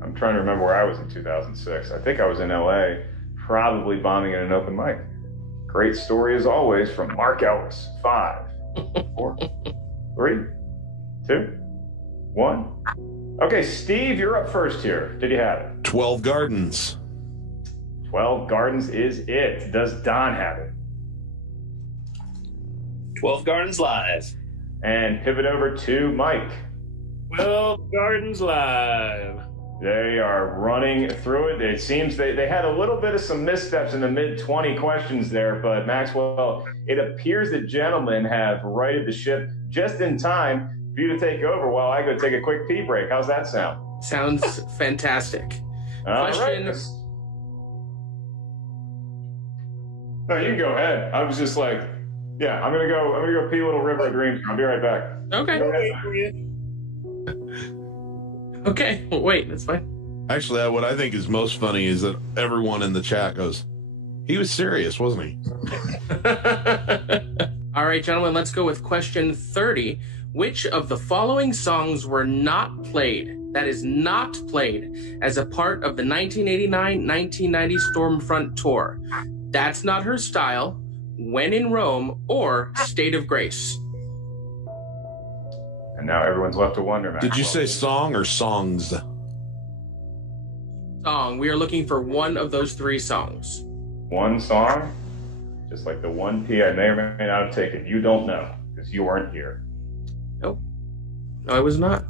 I'm trying to remember where I was in 2006. I think I was in LA, probably bombing at an open mic. Great story as always from Mark Ellis. 5, 4, 3, 2, 1. Okay, Steve, you're up first here. Did you have it? 12 Gardens. 12 Gardens is it. Does Don have it? 12 Gardens Live. And pivot over to Mike. 12 Gardens Live. They are running through it. It seems they had a little bit of some missteps in the mid-20 questions there, but Maxwell, it appears that gentlemen have righted the ship just in time for you to take over while I go take a quick pee break. How's that sound? Sounds fantastic. Question. Right. No, you can go ahead. I was just like, yeah, I'm gonna go pee a little river of dreams. I'll be right back. Okay. Okay, well, wait, that's fine. Actually, what I think is most funny is that everyone in the chat goes, he was serious, wasn't he? All right, gentlemen, let's go with question 30. Which of the following songs were not played, that is not played, as a part of the 1989-1990 Stormfront tour? That's Not Her Style, When in Rome, or State of Grace? And now everyone's left to wonder, Maxwell. Did you say song or songs? Song. We are looking for one of those three songs. One song? Just like the one P I may or may not have taken. You don't know, because you weren't here. Nope. No, I was not.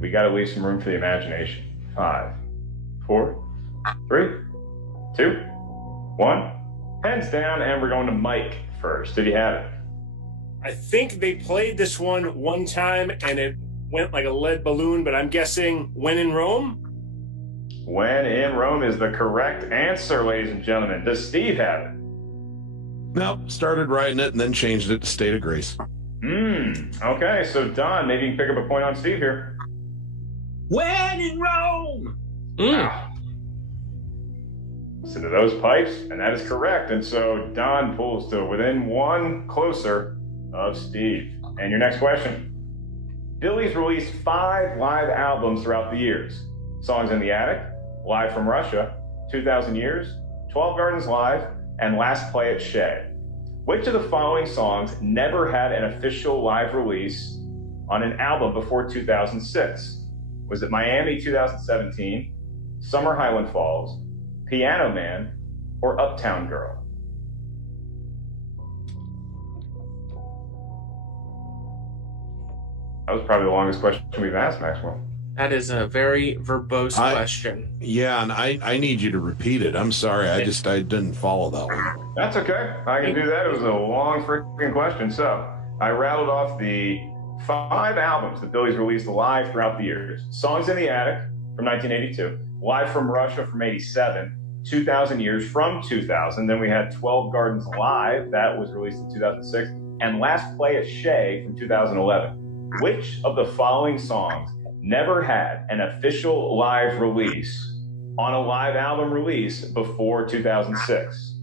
We got to leave some room for the imagination. 5, 4, 3, 2, 1. Hands down, and we're going to Mike first. Did he have it? I think they played this one time, and it went like a lead balloon, but I'm guessing When in Rome? When in Rome is the correct answer, ladies and gentlemen. Does Steve have it? Nope, started writing it and then changed it to State of Grace. Okay, so Don, maybe you can pick up a point on Steve here. When in Rome! Listen to those pipes, and that is correct. And so Don pulls to within one closer of Steve. And your next question. Billy's released 5 live albums throughout the years. Songs in the Attic, Live from Russia, 2,000 Years, 12 Gardens Live, and Last Play at Shea. Which of the following songs never had an official live release on an album before 2006? Was it Miami 2017, Summer Highland Falls, Piano Man, or Uptown Girl? That was probably the longest question we've asked, Maxwell. That is a very verbose question. Yeah, and I need you to repeat it. I'm sorry. I didn't follow that one. That's okay. I can do that. It was a long freaking question. So I rattled off the 5 albums that Billy's released live throughout the years. Songs in the Attic from 1982, Live from Russia from 87, 2,000 Years from 2000. Then we had 12 Gardens Live. That was released in 2006. And Last Play at Shea from 2011. Which of the following songs never had an official live release on a live album release before 2006?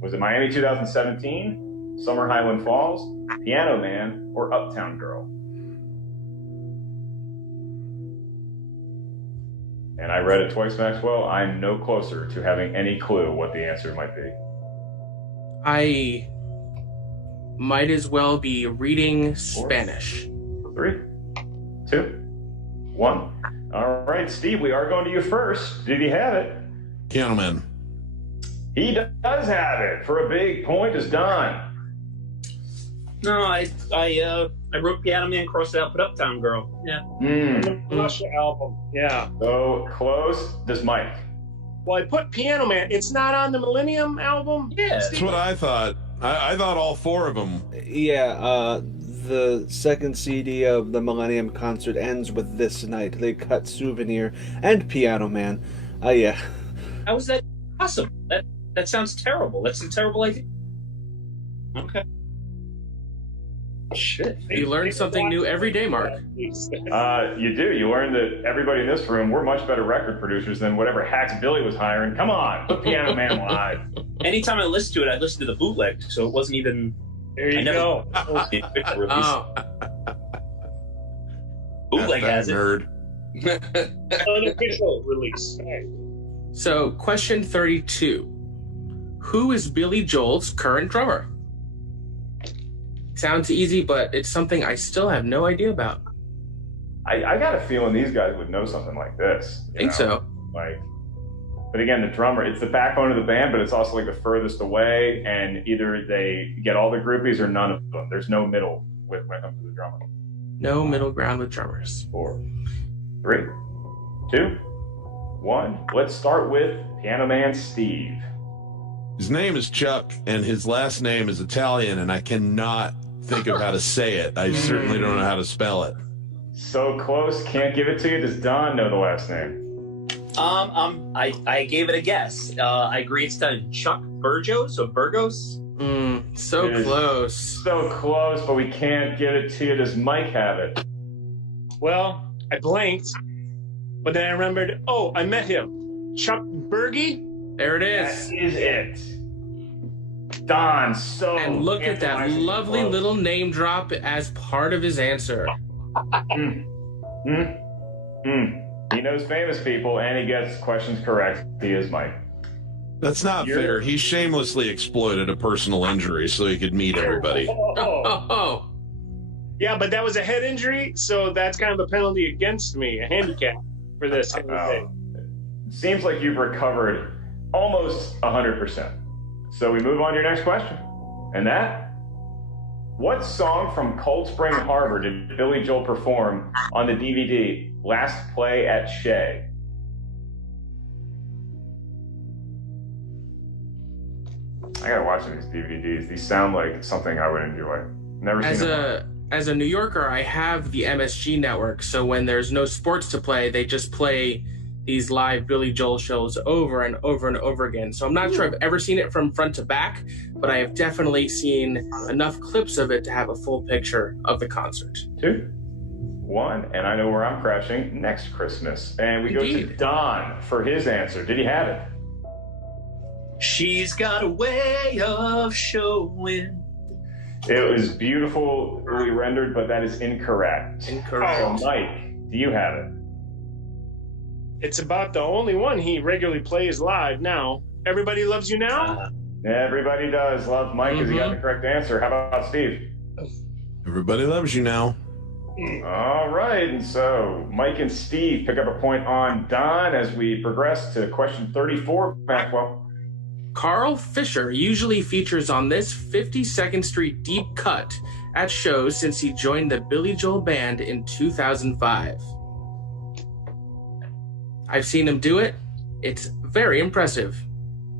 Was it Miami 2017, Summer Highland Falls, Piano Man, or Uptown Girl? And I read it twice, Maxwell. I'm no closer to having any clue what the answer might be. I might as well be reading Spanish. 3, 2, 1. All right, Steve, we are going to you first. Did he have it? Piano Man. He does have it. For a big point is Don. No, I wrote Piano Man, crossed it out, put Uptown Girl. Yeah. The Russia album. Yeah. So close. Does Mike? Well, I put Piano Man. It's not on the Millennium album? Yeah. That's what I thought. I thought all 4 of them. Yeah, the second CD of the Millennium concert ends with This Night. They cut Souvenir and Piano Man. Yeah. How is that awesome? That sounds terrible. That's a terrible idea. Okay. Shit. You learn something new every day, Mark. You do. You learn that everybody in this room, we're much better record producers than whatever hacks Billy was hiring. Come on, put Piano Man live. Anytime I listen to it, I listen to the bootleg, so it wasn't even... There you go. Bootleg has it. Nerd. Unofficial release. So, question 32. Who is Billy Joel's current drummer? Sounds easy, but it's something I still have no idea about. I got a feeling these guys would know something like this. I think so. But again, the drummer, it's the backbone of the band, but it's also like the furthest away, and either they get all the groupies or none of them. There's no middle when it comes to the drummer. No middle ground with drummers. 4, 3, 2, 1. Let's start with Piano Man Steve. His name is Chuck, and his last name is Italian, and I cannot think of how to say it. I certainly don't know how to spell it. So close, can't give it to you. Does Don know the last name? I gave it a guess. I agree it's done Chuck Burgos or Burgos. So close. So close, but we can't give it to you. Does Mike have it? Well, I blanked, but then I remembered, I met him. Chuck Berge? There it is. That is it. Don, And look at that lovely little name drop as part of his answer. He knows famous people, and he gets questions correct. He is Mike. That's not fair. He shamelessly exploited a personal injury so he could meet everybody. Yeah, but that was a head injury, so that's kind of a penalty against me, a handicap for this. Seems like you've recovered almost 100%. So we move on to your next question. And that What song from Cold Spring Harbor did Billy Joel perform on the DVD Last Play at Shea? I gotta watch these DVDs. These sound like something I would enjoy. Never seen them. As a New Yorker, I have the MSG network, so when there's no sports to play, they just play these live Billy Joel shows over and over and over again. So I'm not sure I've ever seen it from front to back, but I have definitely seen enough clips of it to have a full picture of the concert. 2, 1, and I know where I'm crashing next Christmas. And we go to Don for his answer. Did he have it? She's got a way of showing. It was beautifully rendered, but that is incorrect. Incorrect. So, Mike, do you have it? It's about the only one he regularly plays live now. Everybody Loves You Now? Everybody does love Mike because he got the correct answer. How about Steve? Everybody Loves You Now. All right, and so Mike and Steve pick up a point on Don as we progress to question 34, Maxwell. Carl Fisher usually features on this 52nd Street deep cut at shows since he joined the Billy Joel Band in 2005. I've seen him do it. It's very impressive.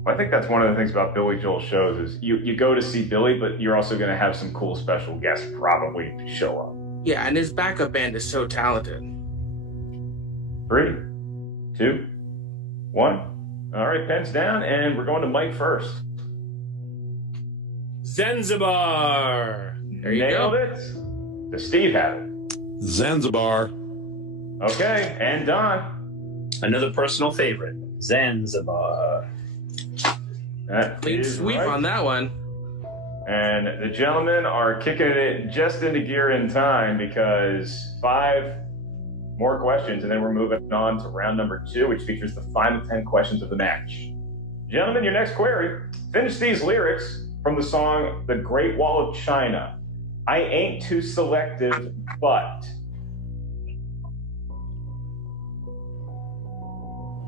Well, I think that's one of the things about Billy Joel shows is you go to see Billy, but you're also going to have some cool special guests probably show up. Yeah, and his backup band is so talented. 3, 2, 1. All right, pens down, and we're going to Mike first. Zanzibar. There you Nailed go. it. Does Steve have it? Zanzibar. Okay, and Don. Another personal favorite, Zanzibar. That Clean is sweep right. on that one. And the gentlemen are kicking it just into gear in time because 5 more questions, and then we're moving on to round number 2, which features the final 10 questions of the match. Gentlemen, your next query. Finish these lyrics from the song The Great Wall of China. I ain't too selective, but...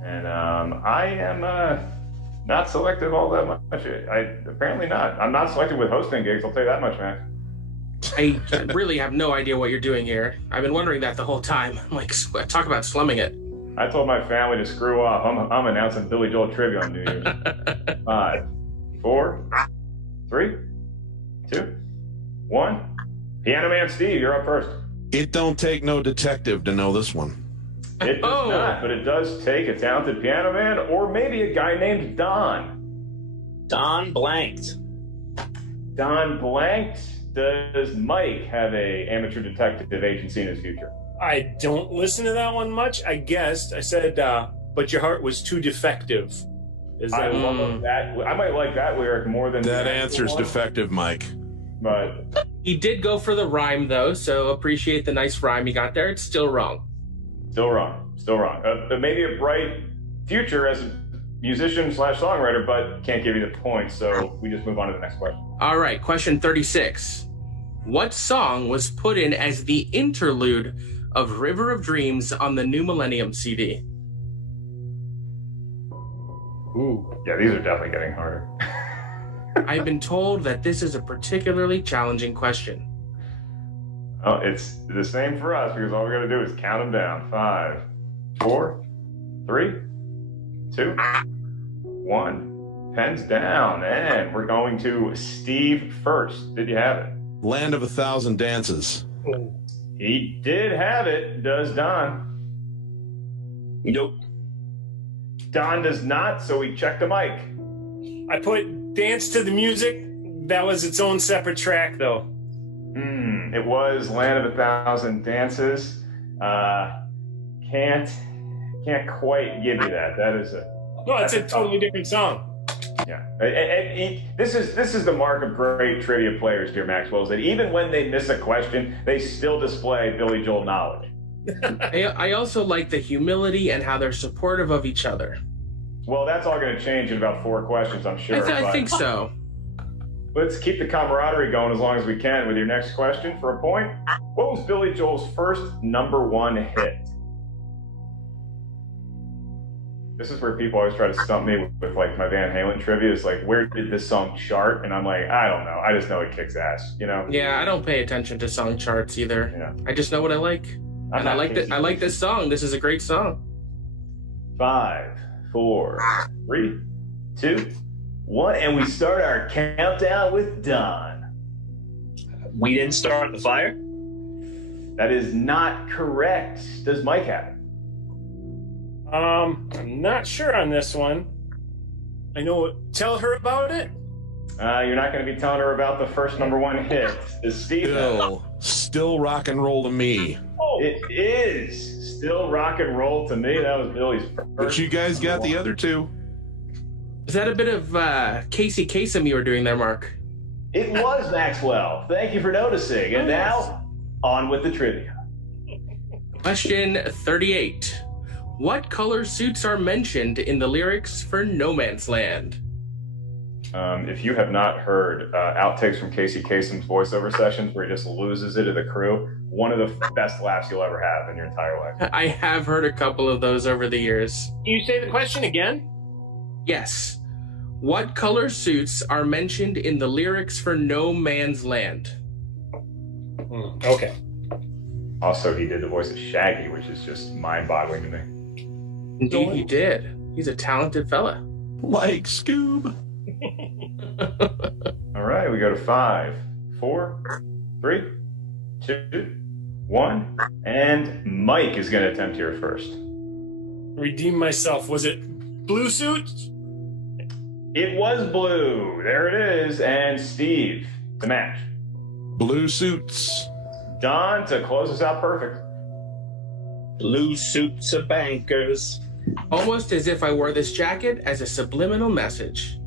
And I am not selective all that much. Apparently not. I'm not selective with hosting gigs, I'll tell you that much, man. I really have no idea what you're doing here. I've been wondering that the whole time. I'm like, talk about slumming it. I told my family to screw off. I'm announcing Billy Joel trivia on New Year's. 5, 4, 3, 2, 1. Piano Man Steve, you're up first. It don't take no detective to know this one. It does not, but it does take a talented piano man or maybe a guy named Don. Don blanked. Don blanked. Does Mike have a amateur detective agency in his future? I don't listen to that one much. I guessed. I said, but your heart was too defective. Is that I love that. I might like that lyric more than that the answer's one. defective, Mike. But he did go for the rhyme, though, so appreciate the nice rhyme he got there. It's still wrong. Still wrong. Still wrong. Maybe a bright future as a musician/songwriter, but can't give you the point, so we just move on to the next question. All right, question 36. What song was put in as the interlude of River of Dreams on the New Millennium CD? Ooh. Yeah, these are definitely getting harder. I've been told that this is a particularly challenging question. Oh, it's the same for us because all we got to do is count them down. 5, 4, 3, 2, 1. Pens down, and we're going to Steve first. Did you have it? Land of 1,000 Dances. He did have it. Does Don? Nope. Don does not, so we check the mic. I put Dance to the Music. That was its own separate track, though. It was Land of 1,000 Dances. Can't quite give you that. That is No, it's a totally different song. Yeah, this is the mark of great trivia players, dear Maxwell, is that even when they miss a question, they still display Billy Joel knowledge. I also like the humility and how they're supportive of each other. Well, that's all going to change in about 4 questions, I'm sure. I think so. Let's keep the camaraderie going as long as we can with your next question for a point. What was Billy Joel's first #1 hit? This is where people always try to stump me with like my Van Halen trivia. It's like, where did this song chart? And I'm like, I don't know. I just know it kicks ass, you know? Yeah, I don't pay attention to song charts either. Yeah. I just know what I like. And I like that. I like this song. This is a great song. 5, 4, 3, 2, 1, and we start our countdown with Don. We didn't start the fire? That is not correct. Does Mike have it? I'm not sure on this one. I know. Tell her about it. You're not going to be telling her about the first #1 hit. Is Steve? Still rock and roll to me. It is still rock and roll to me. That was Billy's first. But you guys got the other two. Is that a bit of Casey Kasem you were doing there, Mark? It was, Maxwell. Thank you for noticing. And now, on with the trivia. Question 38. What color suits are mentioned in the lyrics for No Man's Land? If you have not heard outtakes from Casey Kasem's voiceover sessions where he just loses it to the crew, one of the best laughs you'll ever have in your entire life. I have heard a couple of those over the years. Can you say the question again? Yes. What color suits are mentioned in the lyrics for No Man's Land? Okay. Also, he did the voice of Shaggy, which is just mind-boggling to me. Indeed, he did. He's a talented fella. Like Scoob. All right, we go to 5, 4, 3, 2, 1, and Mike is going to attempt here first. Redeem myself. Was it blue suit? It was blue. There it is. And Steve, to match. Blue suits. Don, to close us out perfect. Blue suits of bankers. Almost as if I wore this jacket as a subliminal message.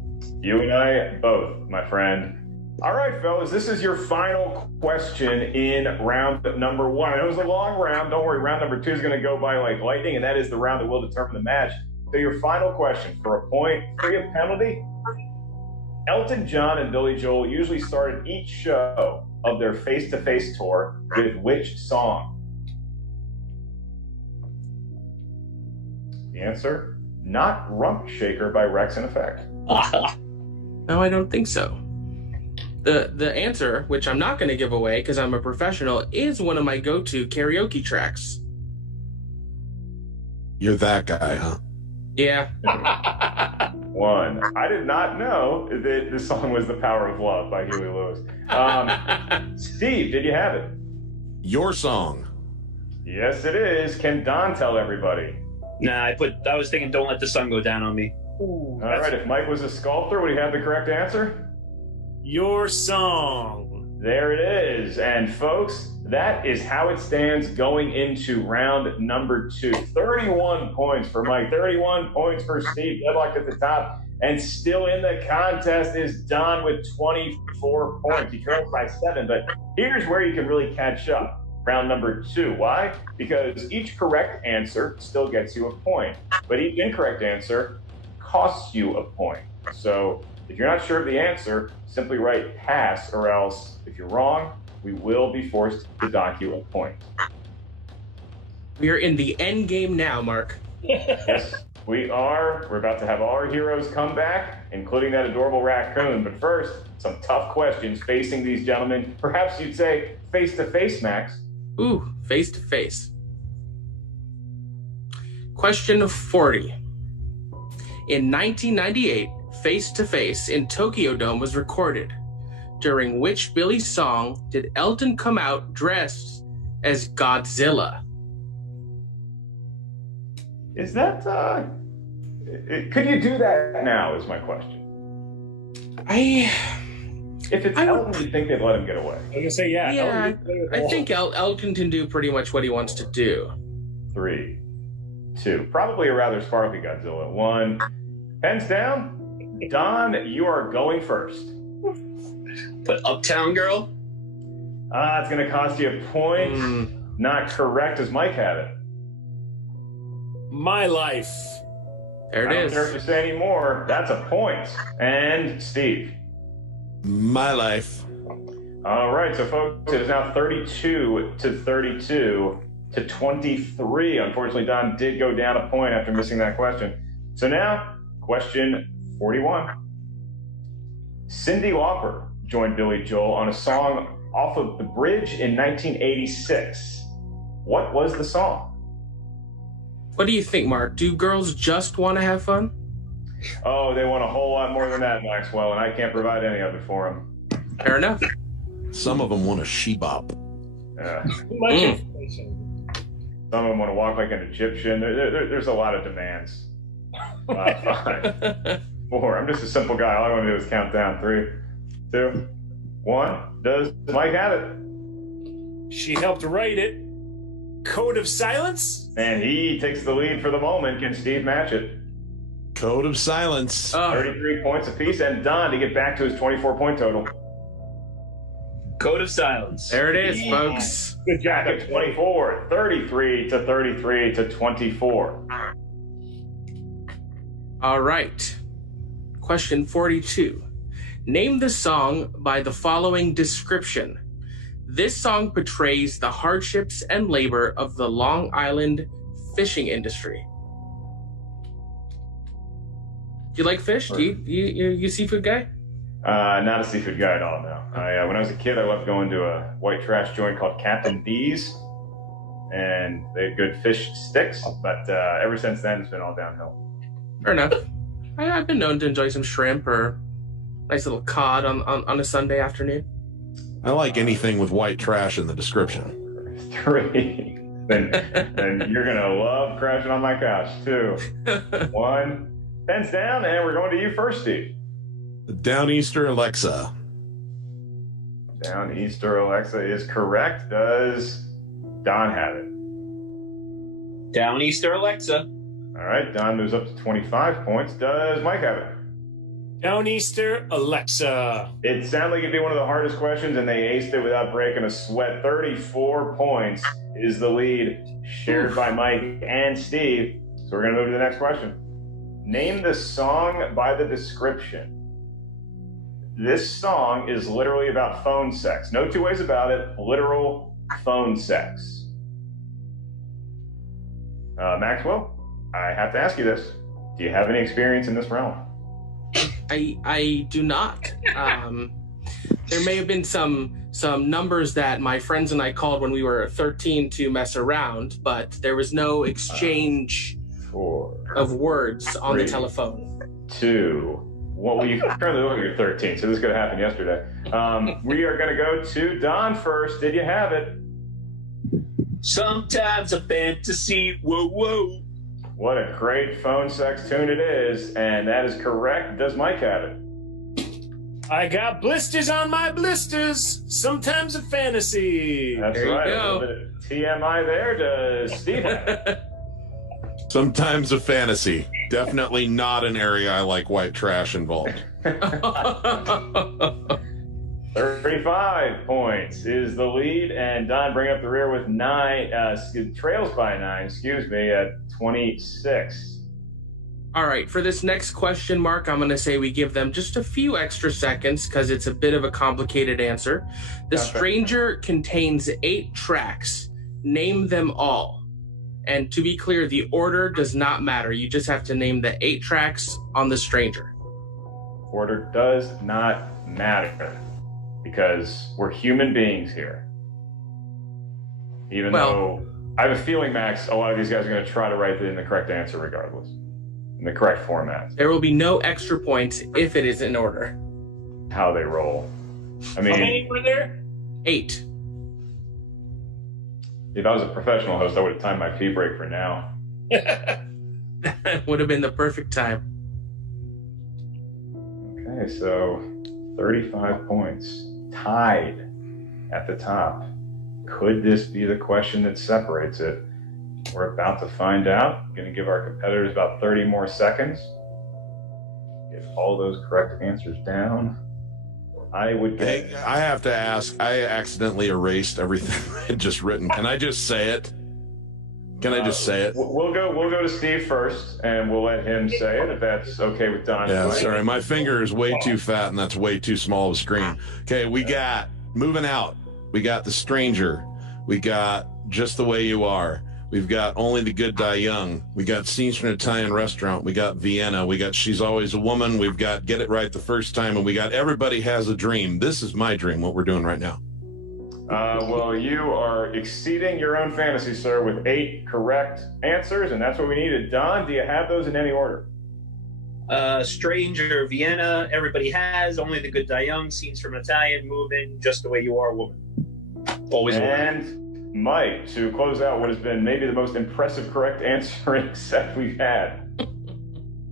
You and I both, my friend. All right, fellas, this is your final question in round #1. It was a long round. Don't worry, round #2 is going to go by like lightning, and that is the round that will determine the match. So your final question for a point, free of penalty. Elton John and Billy Joel usually started each show of their face-to-face tour with which song? The answer, not Rump Shaker by Rex in Effect. No, I don't think so. The answer, which I'm not going to give away because I'm a professional, is one of my go-to karaoke tracks. You're that guy, huh? Yeah. 1. I did not know that this song was The Power of Love by Huey Lewis. Steve, did you have it? Your song. Yes, it is. Can Don tell everybody? Nah, I was thinking Don't Let the Sun Go Down on Me. All right, if Mike was a sculptor, would he have the correct answer? Your song. There it is. And folks, that is how it stands going into round #2. 31 points for Mike, 31 points for Steve, deadlocked at the top. And still in the contest is Don with 24 points. He trails by 7, but here's where you can really catch up. Round #2. Why? Because each correct answer still gets you a point, but each incorrect answer costs you a point. So if you're not sure of the answer, simply write pass, or else if you're wrong, we will be forced to dock you a point. We are in the end game now, Mark. Yes, we are. We're about to have all our heroes come back, including that adorable raccoon. But first, some tough questions facing these gentlemen. Perhaps you'd say face-to-face, Max. Ooh, face to face. Question 40. In 1998, Face to Face in Tokyo Dome was recorded. During which Billy song did Elton come out dressed as Godzilla? Is that, could you do that now, is my question. If it's Elton, you'd think they'd let him get away. I was going to say, yeah. Yeah, I think Elton can do pretty much what he wants to do. 3, 2. Probably a rather sparkly Godzilla. 1. Pens down. Don, you are going first. But Uptown Girl? It's going to cost you a point. Not correct. Does Mike have it? My Life. There it I don't is. care if you say any more. That's a point. And Steve. My Life. All right, so folks, it is now 32 to 23. Unfortunately, Don did go down a point after missing that question. So now, question 41. Cyndi Lauper joined Billy Joel on a song off of The Bridge in 1986. What was the song? What do you think, Mark? Do girls just want to have fun? Oh, they want a whole lot more than that, Maxwell, and I can't provide any of it for them. Fair enough. Some of them want a she-bop. Too much information. Some of them want to walk like an Egyptian. There's a lot of demands. 5, 4. I'm just a simple guy. All I want to do is count down. 3, 2, 1. Does Mike have it? She helped write it. Code of Silence? And he takes the lead for the moment. Can Steve match it? Code of Silence. 33 points apiece. And Don to get back to his 24-point total. Code of Silence. There it is, folks. Good job. 24, 33 to 24. All right. Question 42. Name the song by the following description. This song portrays the hardships and labor of the Long Island fishing industry. Do you like fish? Do you seafood guy? Not a seafood guy at all, no. When I was a kid, I loved going to a white trash joint called Captain D's, and they had good fish sticks, but ever since then, it's been all downhill. Fair enough. I've been known to enjoy some shrimp or nice little cod on a Sunday afternoon. I like anything with white trash in the description. 3. Then you're going to love crashing on my couch. 2, 1. Pens down, and we're going to you first, Steve. Downeaster Alexa. Downeaster Alexa is correct. Does Don have it? Downeaster Alexa. All right, Don moves up to 25 points. Does Mike have it? Downeaster Alexa. It sounded like it'd be one of the hardest questions, and they aced it without breaking a sweat. 34 points is the lead shared by Mike and Steve. So we're going to move to the next question. Name the song by the description. This song is literally about phone sex. No two ways about it. Literal phone sex. Maxwell, I have to ask you this. Do you have any experience in this realm? I do not. There may have been some numbers that my friends and I called when we were 13 to mess around, but there was no exchange 4 of words on 3, the telephone. 2. Well, you currently look like you're 13, so this could have happened yesterday. We are going to go to Don first. Did you have it? Sometimes a fantasy. Whoa, whoa. What a great phone sex tune it is, and that is correct. Does Mike have it? I got blisters on my blisters. Sometimes a fantasy. That's There you right. go. A little bit of TMI there. Does Steve have it? Sometimes a fantasy. Definitely not an area I like white trash involved. 35 points is the lead, and Don bring up the rear with 9. Trails by 9, at 26. All right, for this next question, Mark, I'm going to say we give them just a few extra seconds because it's a bit of a complicated answer. The Stranger contains 8 tracks. Name them all. And to be clear, the order does not matter. You just have to name the 8 tracks on The Stranger. Order does not matter because we're human beings here. Even though I have a feeling, Max, a lot of these guys are going to try to write in the correct answer regardless, in the correct format. There will be no extra points if it is in order. How they roll. I mean, how many were there? 8. If I was a professional host, I would have timed my pee break for now. That would have been the perfect time. Okay, so 35 points. Tied at the top. Could this be the question that separates it? We're about to find out. I'm going to give our competitors about 30 more seconds. Get all those correct answers down. I would get... Hey, I have to ask. I accidentally erased everything I had just written. Can I just say it? Can I just say it? We'll go to Steve first, and we'll let him say it if that's okay with Don. Yeah, sorry. My finger is way too fat, and that's way too small of a screen. Okay, we got Moving Out. We got The Stranger. We got Just the Way You Are. We've got Only the Good Die Young. We got Scenes from an Italian Restaurant. We got Vienna. We got She's Always a Woman. We've got Get It Right the First Time. And we got Everybody Has a Dream. This is my dream, what we're doing right now. Well, you are exceeding your own fantasy, sir, with 8 correct answers, and that's what we needed. Don, do you have those in any order? Stranger, Vienna, Everybody Has, Only the Good Die Young, Scenes from an Italian, Moving, Just the Way You Are, Woman. Always a woman. And Mike, to close out what has been maybe the most impressive correct answering set we've had.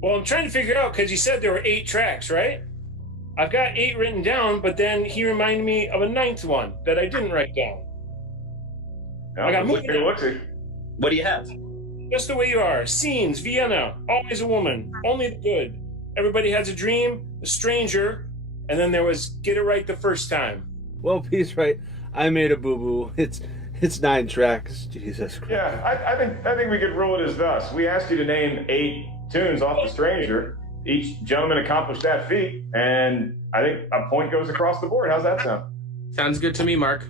Well, I'm trying to figure out, because you said there were 8 tracks, right? I've got 8 written down, but then he reminded me of a 9th one that I didn't write down. No, I got what do you have? Just the Way You Are, Scenes, Vienna, Always a Woman, Only the Good, Everybody Has a Dream, A Stranger, and then there was Get It Right the First Time. Well, he's right. I made a boo-boo. It's 9 tracks. Jesus Christ. Yeah, I think we could rule it as thus. We asked you to name 8 tunes off The Stranger. Each gentleman accomplished that feat, and I think a point goes across the board. How's that sound? Sounds good to me, Mark.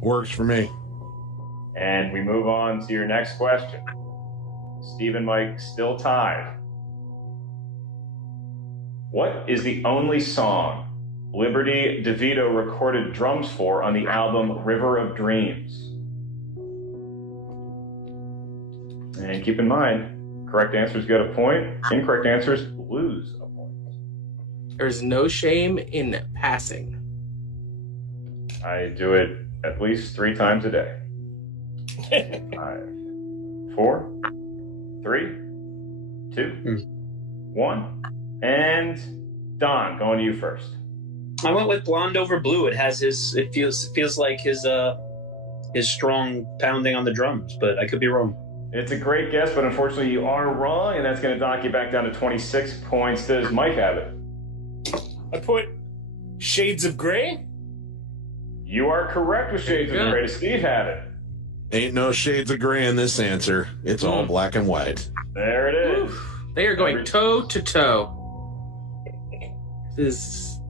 Works for me. And we move on to your next question. Steve and Mike still tied. What is the only song Liberty DeVito recorded drums for on the album River of Dreams? And keep in mind, correct answers get a point, incorrect answers lose a point. There's no shame in passing. I do it at least 3 times a day. 5, 4, 3, 2, 1. And Don, going to you first. I went with Blonde Over Blue. It feels like his strong pounding on the drums, but I could be wrong. It's a great guess, but unfortunately you are wrong, and that's going to knock you back down to 26 points. Does Mike have it? I put Shades of Grey. You are correct with Shades of Grey. Does Steve have it? Ain't no shades of gray in this answer. It's all black and white. There it is. They are going toe to toe. This is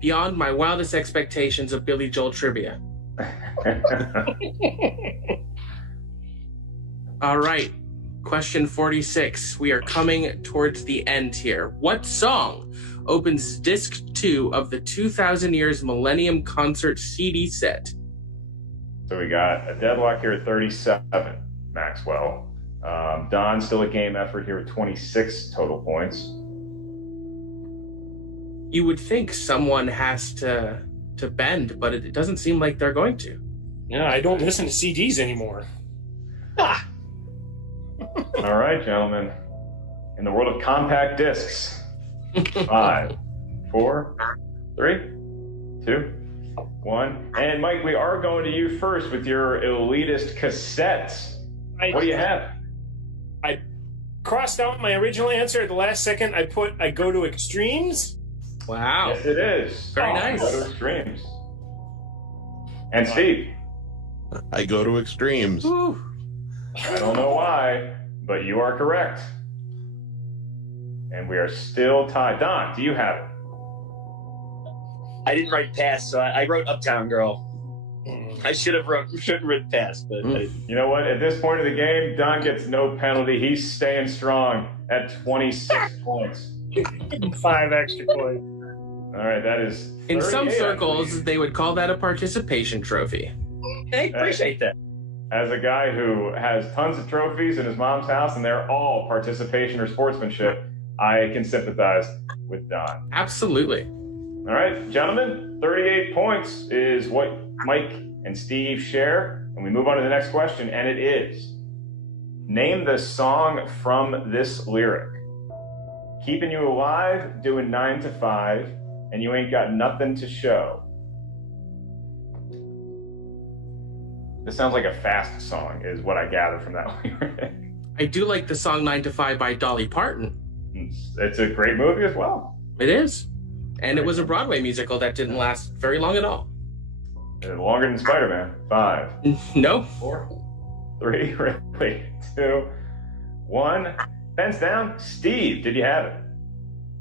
beyond my wildest expectations of Billy Joel trivia. All right. Question 46. We are coming towards the end here. What song opens disc 2 of the 2000 Years Millennium Concert CD set? So we got a deadlock here at 37, Maxwell. Don still a game effort here with 26 total points. You would think someone has to bend, but it doesn't seem like they're going to. Yeah, I don't listen to CDs anymore. All right, gentlemen. In the world of compact discs, 5, 4, 3, 2, 1. And Mike, we are going to you first with your elitist cassettes. What do you have? I crossed out my original answer at the last second. I go to Extremes. Wow. Yes, it is. Very nice. Go to Extremes. And Steve? I go to Extremes. Ooh. I don't know why, but you are correct. And we are still tied. Don, do you have it? I didn't write Pass, so I wrote Uptown Girl. I shouldn't written Pass, but you know what? At this point of the game, Don gets no penalty. He's staying strong at 26 points. 5 extra points. All right, that is. In some circles, they would call that a participation trophy. Hey, appreciate that. As a guy who has tons of trophies in his mom's house, and they're all participation or sportsmanship, I can sympathize with Don. Absolutely. All right, gentlemen, 38 points is what Mike and Steve share. And we move on to the next question, and it is, name the song from this lyric. Keeping you alive, doing 9 to 5, and you ain't got nothing to show. This sounds like a fast song, is what I gather from that lyric. I do like the song 9 to 5 by Dolly Parton. It's a great movie as well. It is. And it was a Broadway musical that didn't last very long at all. Longer than Spider-Man. 5. No. 4. 3. Really? 2. 1. Pens down. Steve, did you have it?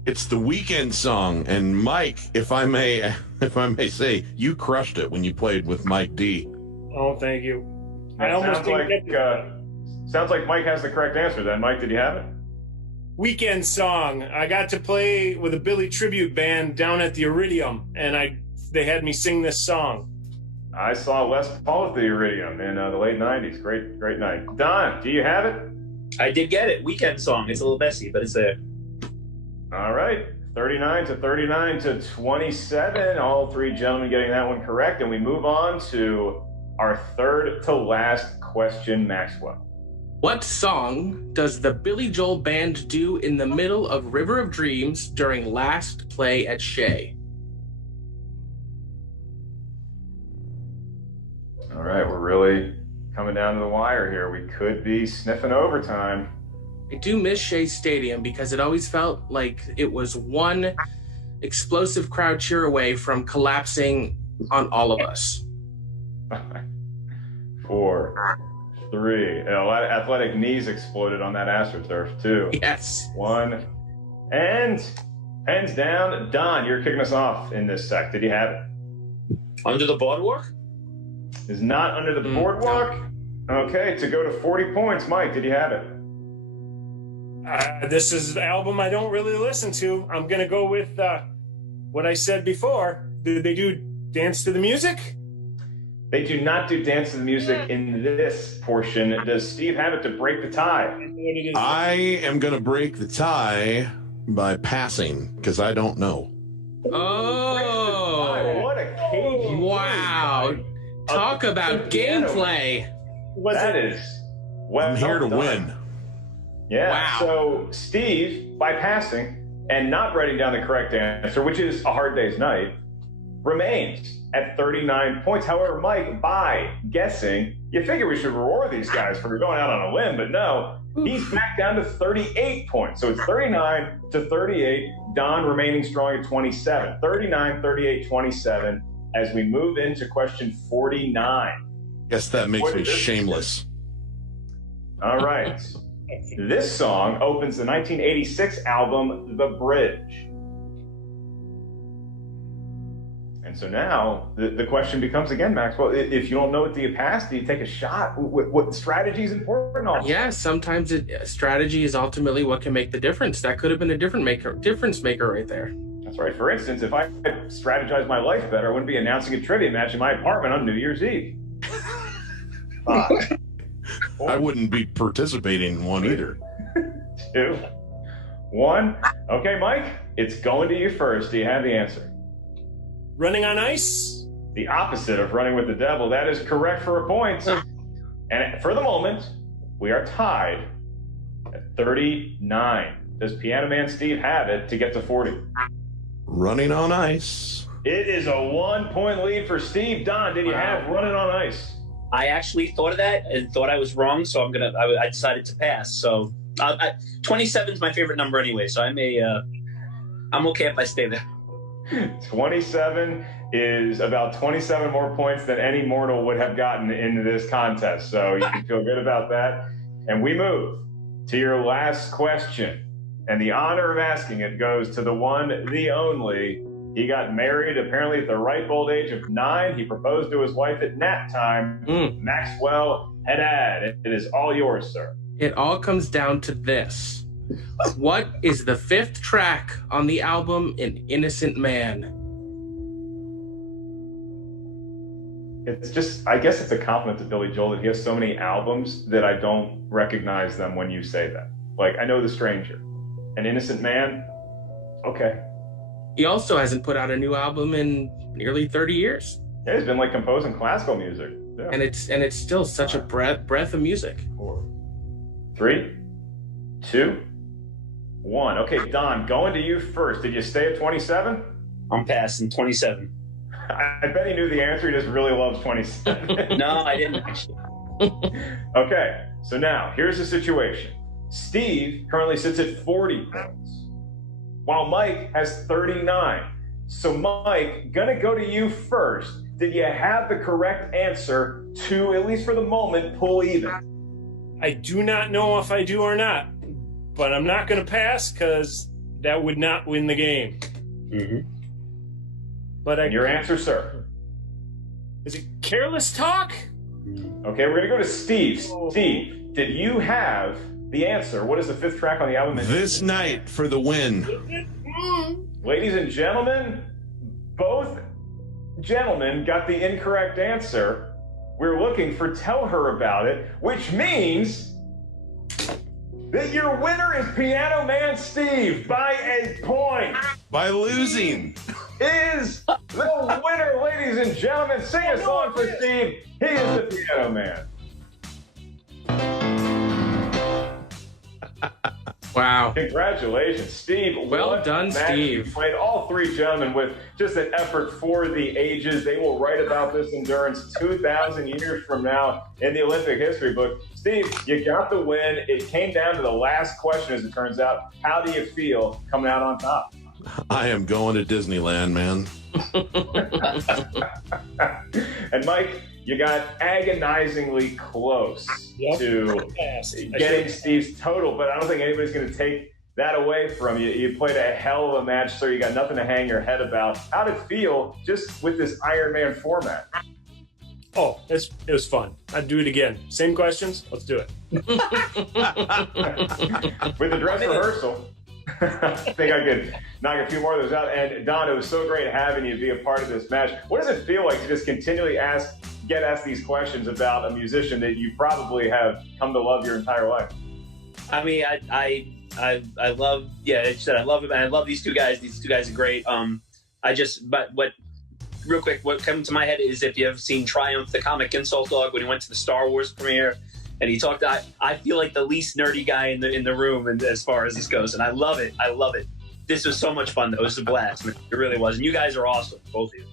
It's the Weekend song, and Mike, if I may say, you crushed it when you played with Mike D. Oh, thank you. I almost didn't get Sounds like Mike has the correct answer then. Mike, did you have it? Weekend song. I got to play with a Billy tribute band down at the Iridium, and they had me sing this song. I saw Les Paul at the Iridium in the late 90s. Great night. Don, do you have it? I did get it. Weekend song. It's a little messy, but it's there. All right. 39 to 27. All three gentlemen getting that one correct. And we move on to our third to last question, Maxwell. What song does the Billy Joel Band do in the middle of River of Dreams during last play at Shea? All right, we're really coming down to the wire here. We could be sniffing overtime. I do miss Shea Stadium because it always felt like it was one explosive crowd cheer away from collapsing on all of us. 4, 3. A lot of athletic knees exploded on that AstroTurf too. Yes. 1. And hands down. Don, you're kicking us off in this sec. Did you have it? Under the Boardwalk? Is not Under the Boardwalk. No. Okay, to go to 40 points. Mike, did you have it? This is an album I don't really listen to. I'm going to go with what I said before. Did they do Dance to the Music? They do not do Dance to the Music in this portion. Does Steve have it to break the tie? I am going to break the tie by passing because I don't know. Oh, what a cagey! Wow, talk about gameplay. Well, I'm here to win. Yeah. Wow. So Steve, by passing and not writing down the correct answer, which is A Hard Day's Night, remains at 39 points. However, Mike, by guessing, you figure we should reward these guys for going out on a limb, but no, he's back down to 38 points. So it's 39 to 38. Don remaining strong at 27. 39, 38, 27 as we move into question 49. Guess that makes me shameless. All right. This song opens the 1986 album, The Bridge. And so now the question becomes again, Maxwell, if you don't know it, do you pass? Do you take a shot? What strategy is important? Yeah, sometimes strategy is ultimately what can make the difference. That could have been a difference maker right there. That's right. For instance, if I strategized my life better, I wouldn't be announcing a trivia match in my apartment on New Year's Eve. 5. I wouldn't be participating in one either. 2, 1. Okay, Mike, it's going to you first. Do you have the answer? Running on Ice? The opposite of Running with the Devil. That is correct for a point. And for the moment, we are tied at 39. Does Piano Man Steve have it to get to 40? Running on Ice. It is a 1-point lead for Steve. Don, did you have Running on Ice? I actually thought of that and thought I was wrong, so I decided to pass. So 27 is my favorite number anyway, so I'm okay if I stay there. 27 is about 27 more points than any mortal would have gotten in this contest. So you can feel good about that. And we move to your last question. And the honor of asking it goes to the one, the only. He got married apparently at the ripe old age of 9. He proposed to his wife at nap time. Maxwell Haddad. It is all yours, sir. It all comes down to this. What is the 5th track on the album An Innocent Man? It's just, I guess it's a compliment to Billy Joel that he has so many albums that I don't recognize them when you say that. Like, I know The Stranger. An Innocent Man? Okay. He also hasn't put out a new album in nearly 30 years. Yeah, he's been like composing classical music. Yeah. And it's still such a breath of music. 4, 3, 2, 1. Okay, Don, going to you first. Did you stay at 27? I'm passing 27. I bet he knew the answer. He just really loves 27. No, I didn't actually. Okay, so now here's the situation. Steve currently sits at 40 points, while Mike has 39. So Mike, gonna go to you first. Did you have the correct answer to, at least for the moment, pull even? I do not know if I do or not, but I'm not going to pass because that would not win the game. Mm-hmm. But your answer, sir? Is it Careless Talk? Okay, we're going to go to Steve. Steve, did you have the answer? What is the fifth track on the album? This Night for the win. Ladies and gentlemen, both gentlemen got the incorrect answer. We're looking for Tell Her About It, which means that your winner is Piano Man Steve by a point. By losing. Is the winner, ladies and gentlemen. Sing a song for Steve. He is the Piano Man. Wow. Congratulations, Steve. Well done, Steve. You played all three gentlemen with just an effort for the ages. They will write about this endurance 2,000 years from now in the Olympic history book. Steve, you got the win. It came down to the last question, as it turns out. How do you feel coming out on top? I am going to Disneyland, man. And Mike, you got agonizingly close to getting Steve's total, but I don't think anybody's going to take that away from you. You played a hell of a match, so you got nothing to hang your head about. How did it feel just with this Iron Man format? Oh, it was fun. I'd do it again. Same questions. Let's do it. With the dress rehearsal. I think I could knock a few more of those out. And Don, it was so great having you be a part of this match. What does it feel like to just continually get asked these questions about a musician that you probably have come to love your entire life? I mean, I love, I love it. I love these two guys. These two guys are great. Real quick, what comes to my head is if you have seen Triumph, the comic insult dog, when he went to the Star Wars premiere and he talked, I feel like the least nerdy guy in the room, and as far as this goes, and I love it. This was so much fun, though. It was a blast. It really was. And you guys are awesome, both of you.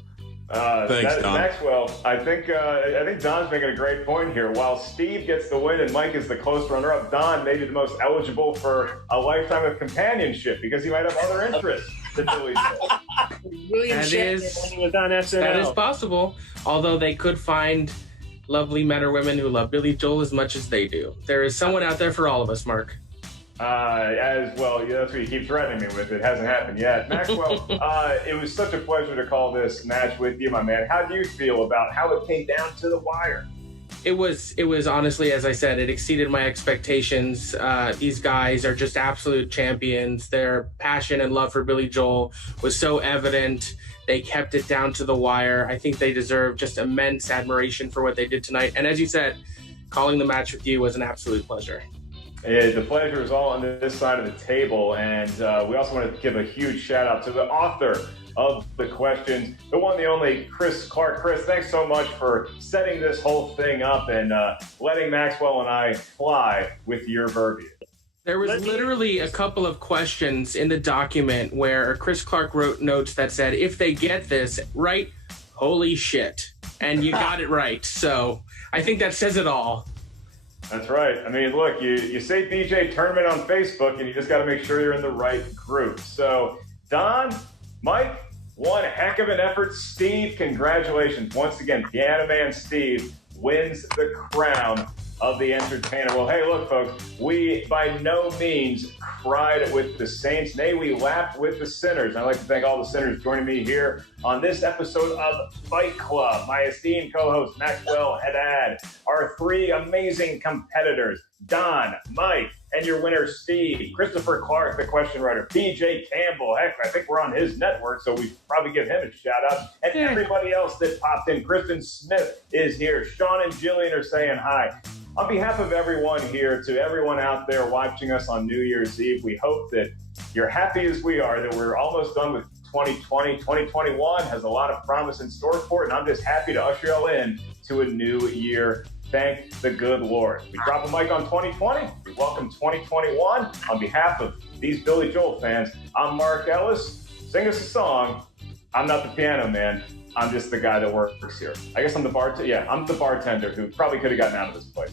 Thanks, Don. Maxwell, I think Don's making a great point here. While Steve gets the win and Mike is the close runner-up, Don may be the most eligible for a lifetime of companionship because he might have other interests than Billy Joel. William Shatner was on SNL. That is possible, although they could find lovely men or women who love Billy Joel as much as they do. There is someone out there for all of us, Mark. As well, that's what you keep threatening me with. It hasn't happened yet. Maxwell, it was such a pleasure to call this match with you, my man. How do you feel about how it came down to the wire? It was honestly, as I said, it exceeded my expectations. These guys are just absolute champions. Their passion and love for Billy Joel was so evident. They kept it down to the wire. I think they deserve just immense admiration for what they did tonight. And as you said, calling the match with you was an absolute pleasure. Yeah, the pleasure is all on this side of the table. And we also want to give a huge shout out to the author of the questions, the one, the only, Chris Clark. Chris, thanks so much for setting this whole thing up and letting Maxwell and I fly with your verbiage. There was literally a couple of questions in the document where Chris Clark wrote notes that said, if they get this right, holy shit. And you got it right. So I think that says it all. That's right. I mean, look, you say BJ Tournament on Facebook, and you just got to make sure you're in the right group. So, Don, Mike, one heck of an effort. Steve, congratulations. Once again, Piano Man Steve wins the crown of the entertainer. Well, hey, look, folks, we by no means cried with the saints. Nay, we laughed with the sinners. I'd like to thank all the sinners joining me here on this episode of Fight Club. My esteemed co-host, Maxwell Haddad, our three amazing competitors, Don, Mike, and your winner, Steve, Christopher Clark, the question writer, PJ Campbell. Heck, I think we're on his network, so we probably give him a shout out. And everybody else that popped in. Kristen Smith is here. Sean and Jillian are saying hi. On behalf of everyone here, to everyone out there watching us on New Year's Eve, we hope that you're happy as we are, that we're almost done with 2020. 2021 has a lot of promise in store for it, and I'm just happy to usher y'all in to a new year. Thank the good Lord. We drop a mic on 2020. We welcome 2021. On behalf of these Billy Joel fans, I'm Mark Ellis. Sing us a song. I'm not the piano man. I'm just the guy that works here. I guess I'm the bartender. Yeah, I'm the bartender who probably could have gotten out of this place.